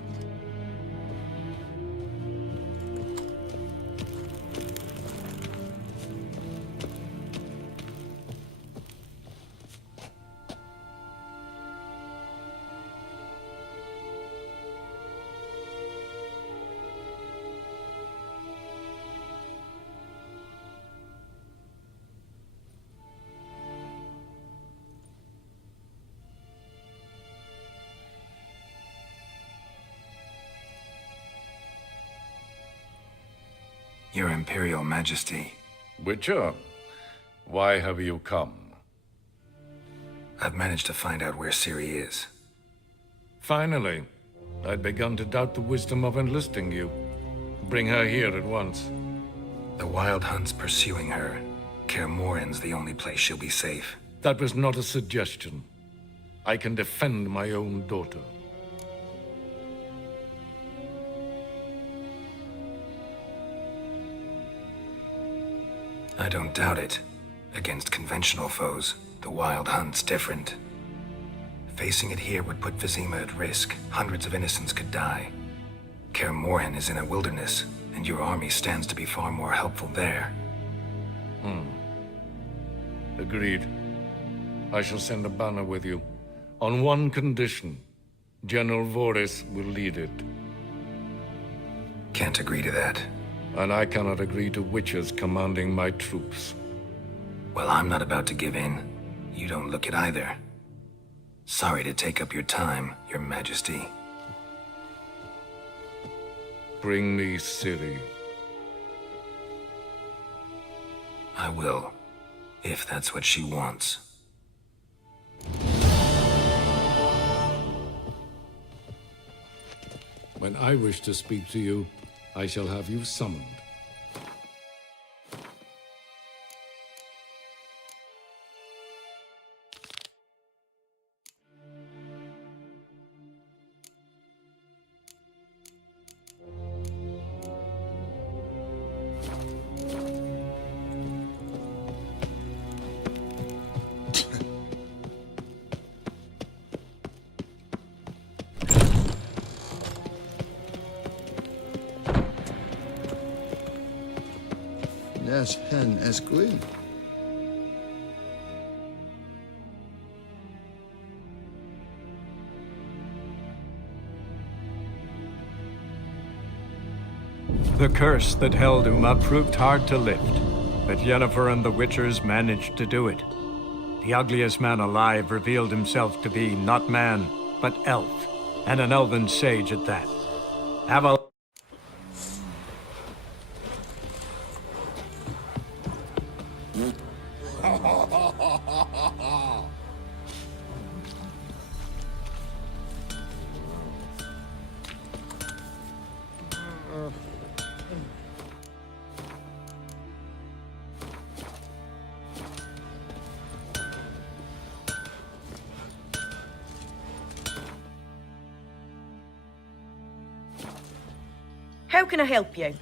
Your Imperial Majesty. Witcher, why have you come? I've managed to find out where Ciri is. Finally. I'd begun to doubt the wisdom of enlisting you. Bring her here at once. The Wild Hunt's pursuing her. Kaer Morhen's the only place she'll be safe. That was not a suggestion. I can defend my own daughter. I don't doubt it. Against conventional foes, the Wild Hunt's different. Facing it here would put Vizima at risk. Hundreds of innocents could die. Kaer Morhen is in a wilderness, and your army stands to be far more helpful there. Agreed. I shall send a banner with you. On one condition. General Voris will lead it. Can't agree to that. And I cannot agree to Witchers commanding my troops. Well, I'm not about to give in. You don't look it either. Sorry to take up your time, Your Majesty. Bring me Ciri. I will, if that's what she wants. When I wish to speak to you, I shall have you summoned. Nes hen es gwyn. The curse that held Uma proved hard to lift, but Yennefer and the Witchers managed to do it. The ugliest man alive revealed himself to be not man, but elf, and an elven sage at that. Have How can I help you?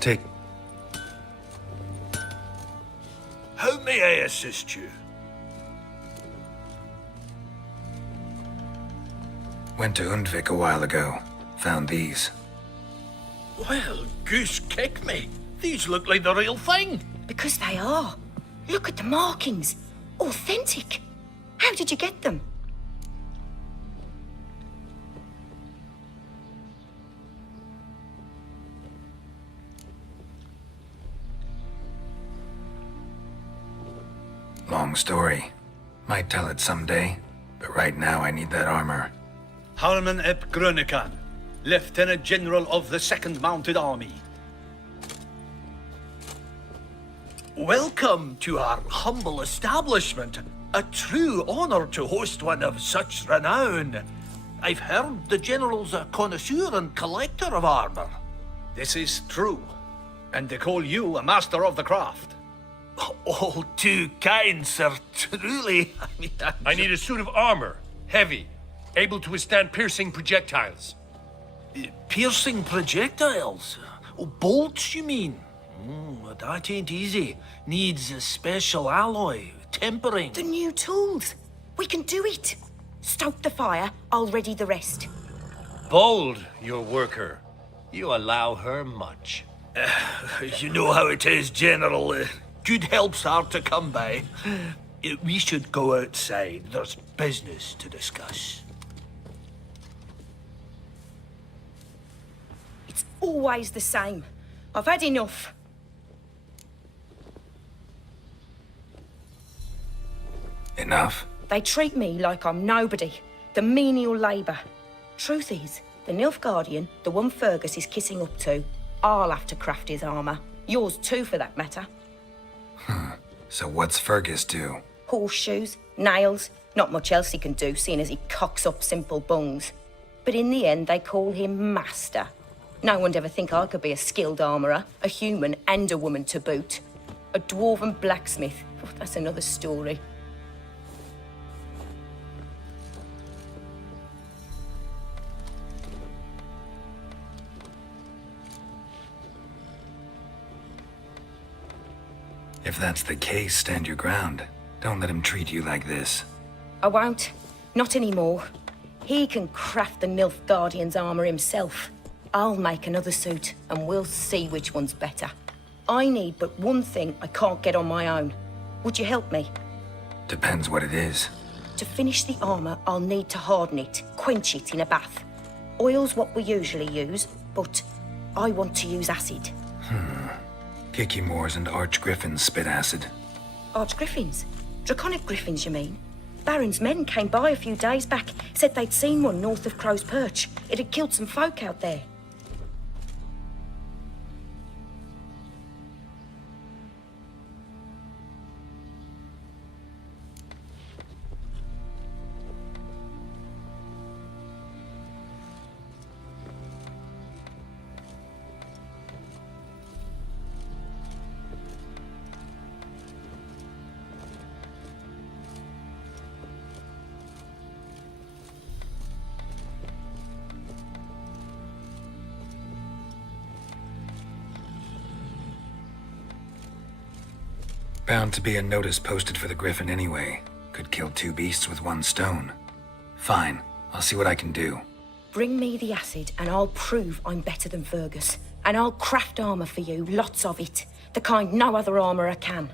Take. How may I assist you? Went to Undvik a while ago. Found these. Well, goose kick me. These look like the real thing. Because they are. Look at the markings. Authentic. How did you get them? Long story. Might tell it someday, but right now I need that armor. Harman ep Grönekan, Lieutenant General of the 2nd Mounted Army. Welcome to our humble establishment. A true honor to host one of such renown. I've heard the General's a connoisseur and collector of armor. This is true, and they call you a master of the craft. All too kind, sir. Truly. I need a suit of armor. Heavy. Able to withstand piercing projectiles. Piercing projectiles? Oh, bolts, you mean? That ain't easy. Needs a special alloy, tempering. The new tools. We can do it. Stoke the fire, I'll ready the rest. Bold, your worker. You allow her much. You know how it is, General. Good help's hard to come by. We should go outside. There's business to discuss. It's always the same. I've had enough. Enough? They treat me like I'm nobody. The menial labour. Truth is, the Nilfgaardian, the one Fergus is kissing up to, I'll have to craft his armour. Yours too, for that matter. So what's Fergus do? Horseshoes, nails, not much else he can do, seeing as he cocks up simple bungs. But in the end, they call him Master. No one'd ever think I could be a skilled armourer, a human and a woman to boot. A dwarven blacksmith, that's another story. If that's the case, stand your ground. Don't let him treat you like this. I won't. Not anymore. He can craft the Nilfgaardian's armour himself. I'll make another suit, and we'll see which one's better. I need but one thing I can't get on my own. Would you help me? Depends what it is. To finish the armour, I'll need to harden it, quench it in a bath. Oil's what we usually use, but I want to use acid. Kicky Moors and Archgriffins spit acid. Archgriffins? Draconic griffins, you mean? Baron's men came by a few days back, said they'd seen one north of Crow's Perch. It had killed some folk out there. Bound to be a notice posted for the Griffin anyway. Could kill two beasts with one stone. Fine, I'll see what I can do. Bring me the acid and I'll prove I'm better than Fergus. And I'll craft armour for you, lots of it. The kind no other armourer can.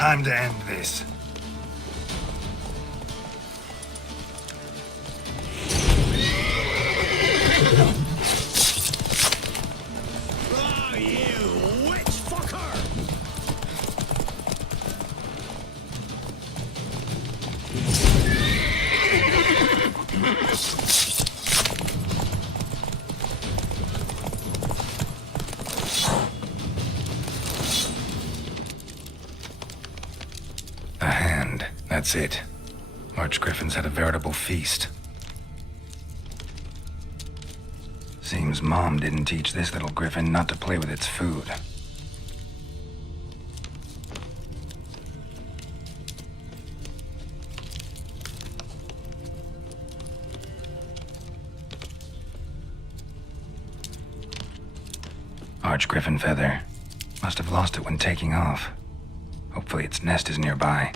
Time to end this. Oh, you witch fucker! A hand. That's it. Archgriffins had a veritable feast. Seems Mom didn't teach this little griffin not to play with its food. Archgriffin feather. Must have lost it when taking off. Hopefully its nest is nearby.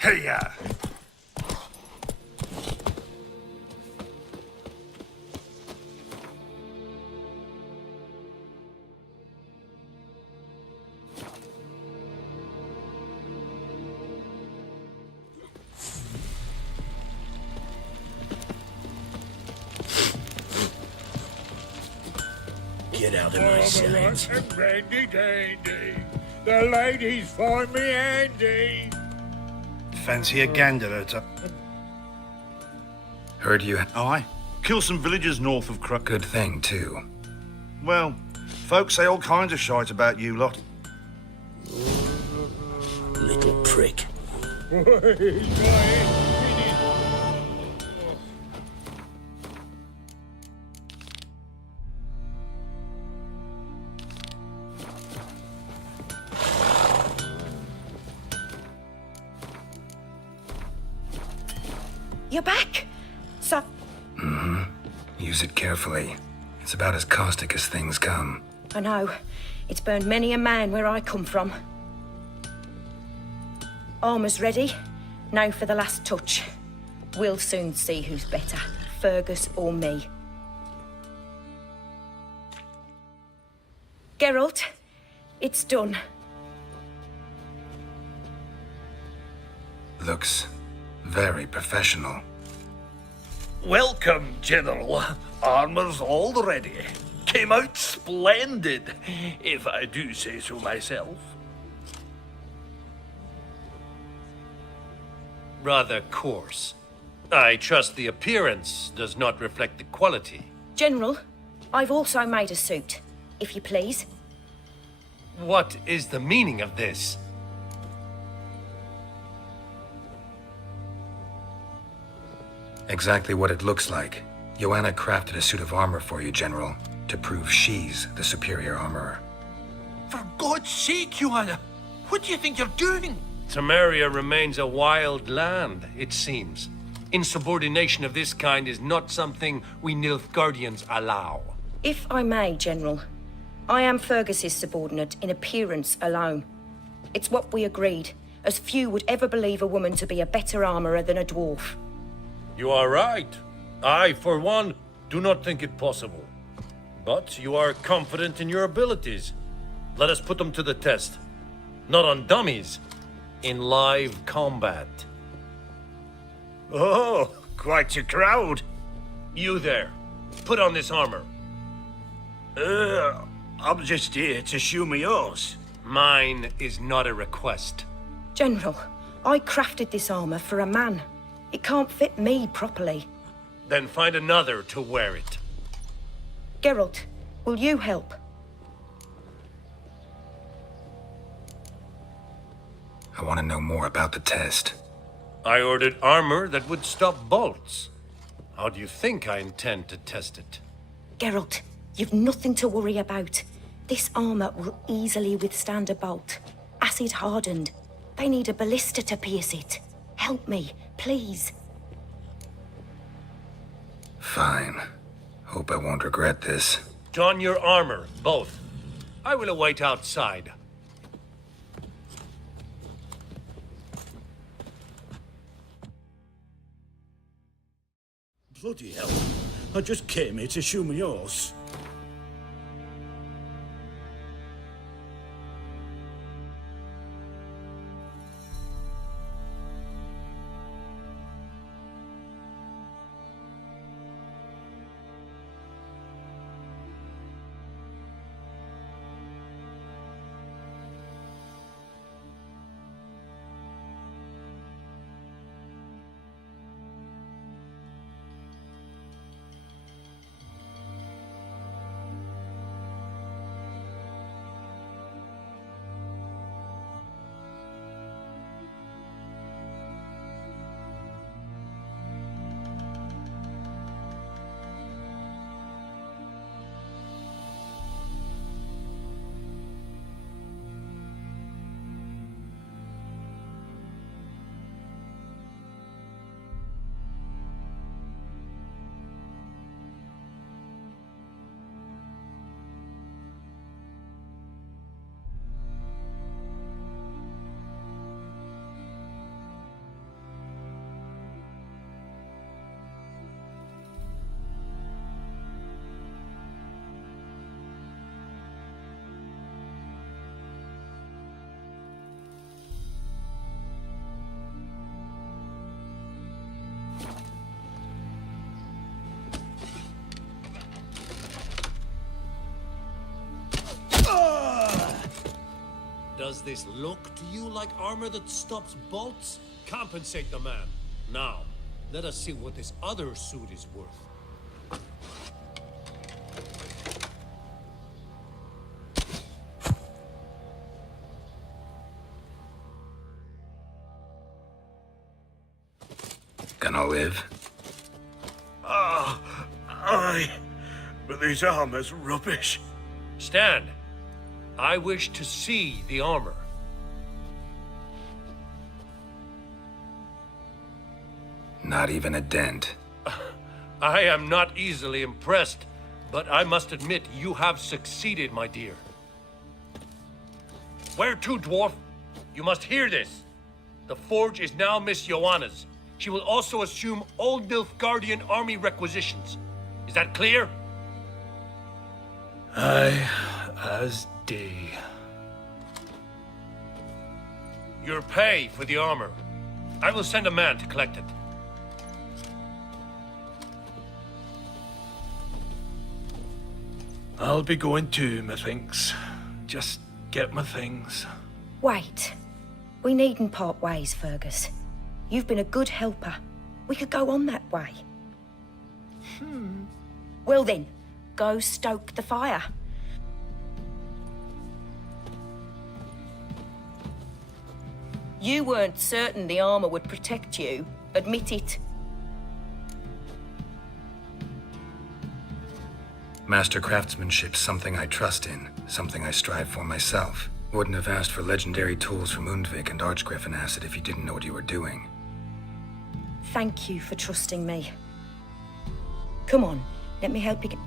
Hey-ya! Get out of my sight. Randy dandy. The ladies find me handy. Fancy a gander at her. Heard you. Aye. Kill some villagers north of Crook. Good thing, too. Well, Folks say all kinds of shite about you lot. Little prick. You're back? So... Mm-hmm. Use it carefully. It's about as caustic as things come. I know. It's burned many a man where I come from. Armor's ready. Now for the last touch. We'll soon see who's better, Fergus or me. Geralt, it's done. Looks very professional. Welcome, General. Armor's all ready. Came out splendid, if I do say so myself. Rather coarse. I trust the appearance does not reflect the quality. General, I've also made a suit, if you please. What is the meaning of this? Exactly what it looks like. Joanna crafted a suit of armor for you, General, to prove she's the superior armorer. For God's sake, Joanna, what do you think you're doing? Temeria remains a wild land, it seems. Insubordination of this kind is not something we Nilfgaardians allow. If I may, General, I am Fergus's subordinate in appearance alone. It's what we agreed, as few would ever believe a woman to be a better armorer than a dwarf. You are right. I, for one, do not think it possible. But you are confident in your abilities. Let us put them to the test. Not on dummies, in live combat. Oh, quite a crowd. You there, put on this armor. I'm just here to show my horse. Mine is not a request. General, I crafted this armor for a man. It can't fit me properly. Then find another to wear it. Geralt, will you help? I want to know more about the test. I ordered armor that would stop bolts. How do you think I intend to test it? Geralt, you've nothing to worry about. This armor will easily withstand a bolt. Acid hardened. They need a ballista to pierce it. Help me, please. Fine. Hope I won't regret this. Don your armor, both. I will await outside. Bloody hell. I just came here to show my horse. Does this look to you like armor that stops bolts? Compensate the man. Now, let us see what this other suit is worth. Gonna live? Aye. But this armor's rubbish. Stand. I wish to see the armor. Not even a dent. I am not easily impressed, but I must admit you have succeeded, my dear. Where to, dwarf? You must hear this. The forge is now Miss Joanna's. She will also assume Old Nilfgaardian army requisitions. Is that clear? Aye, as day. Your pay for the armor. I will send a man to collect it. I'll be going too, methinks. Just get my things. Wait. We needn't part ways, Fergus. You've been a good helper. We could go on that way. Well then, go stoke the fire. You weren't certain the armor would protect you. Admit it. Master craftsmanship's something I trust in, something I strive for myself. Wouldn't have asked for legendary tools from Undvik and Archgriffin Acid if you didn't know what you were doing. Thank you for trusting me. Come on, let me help you get...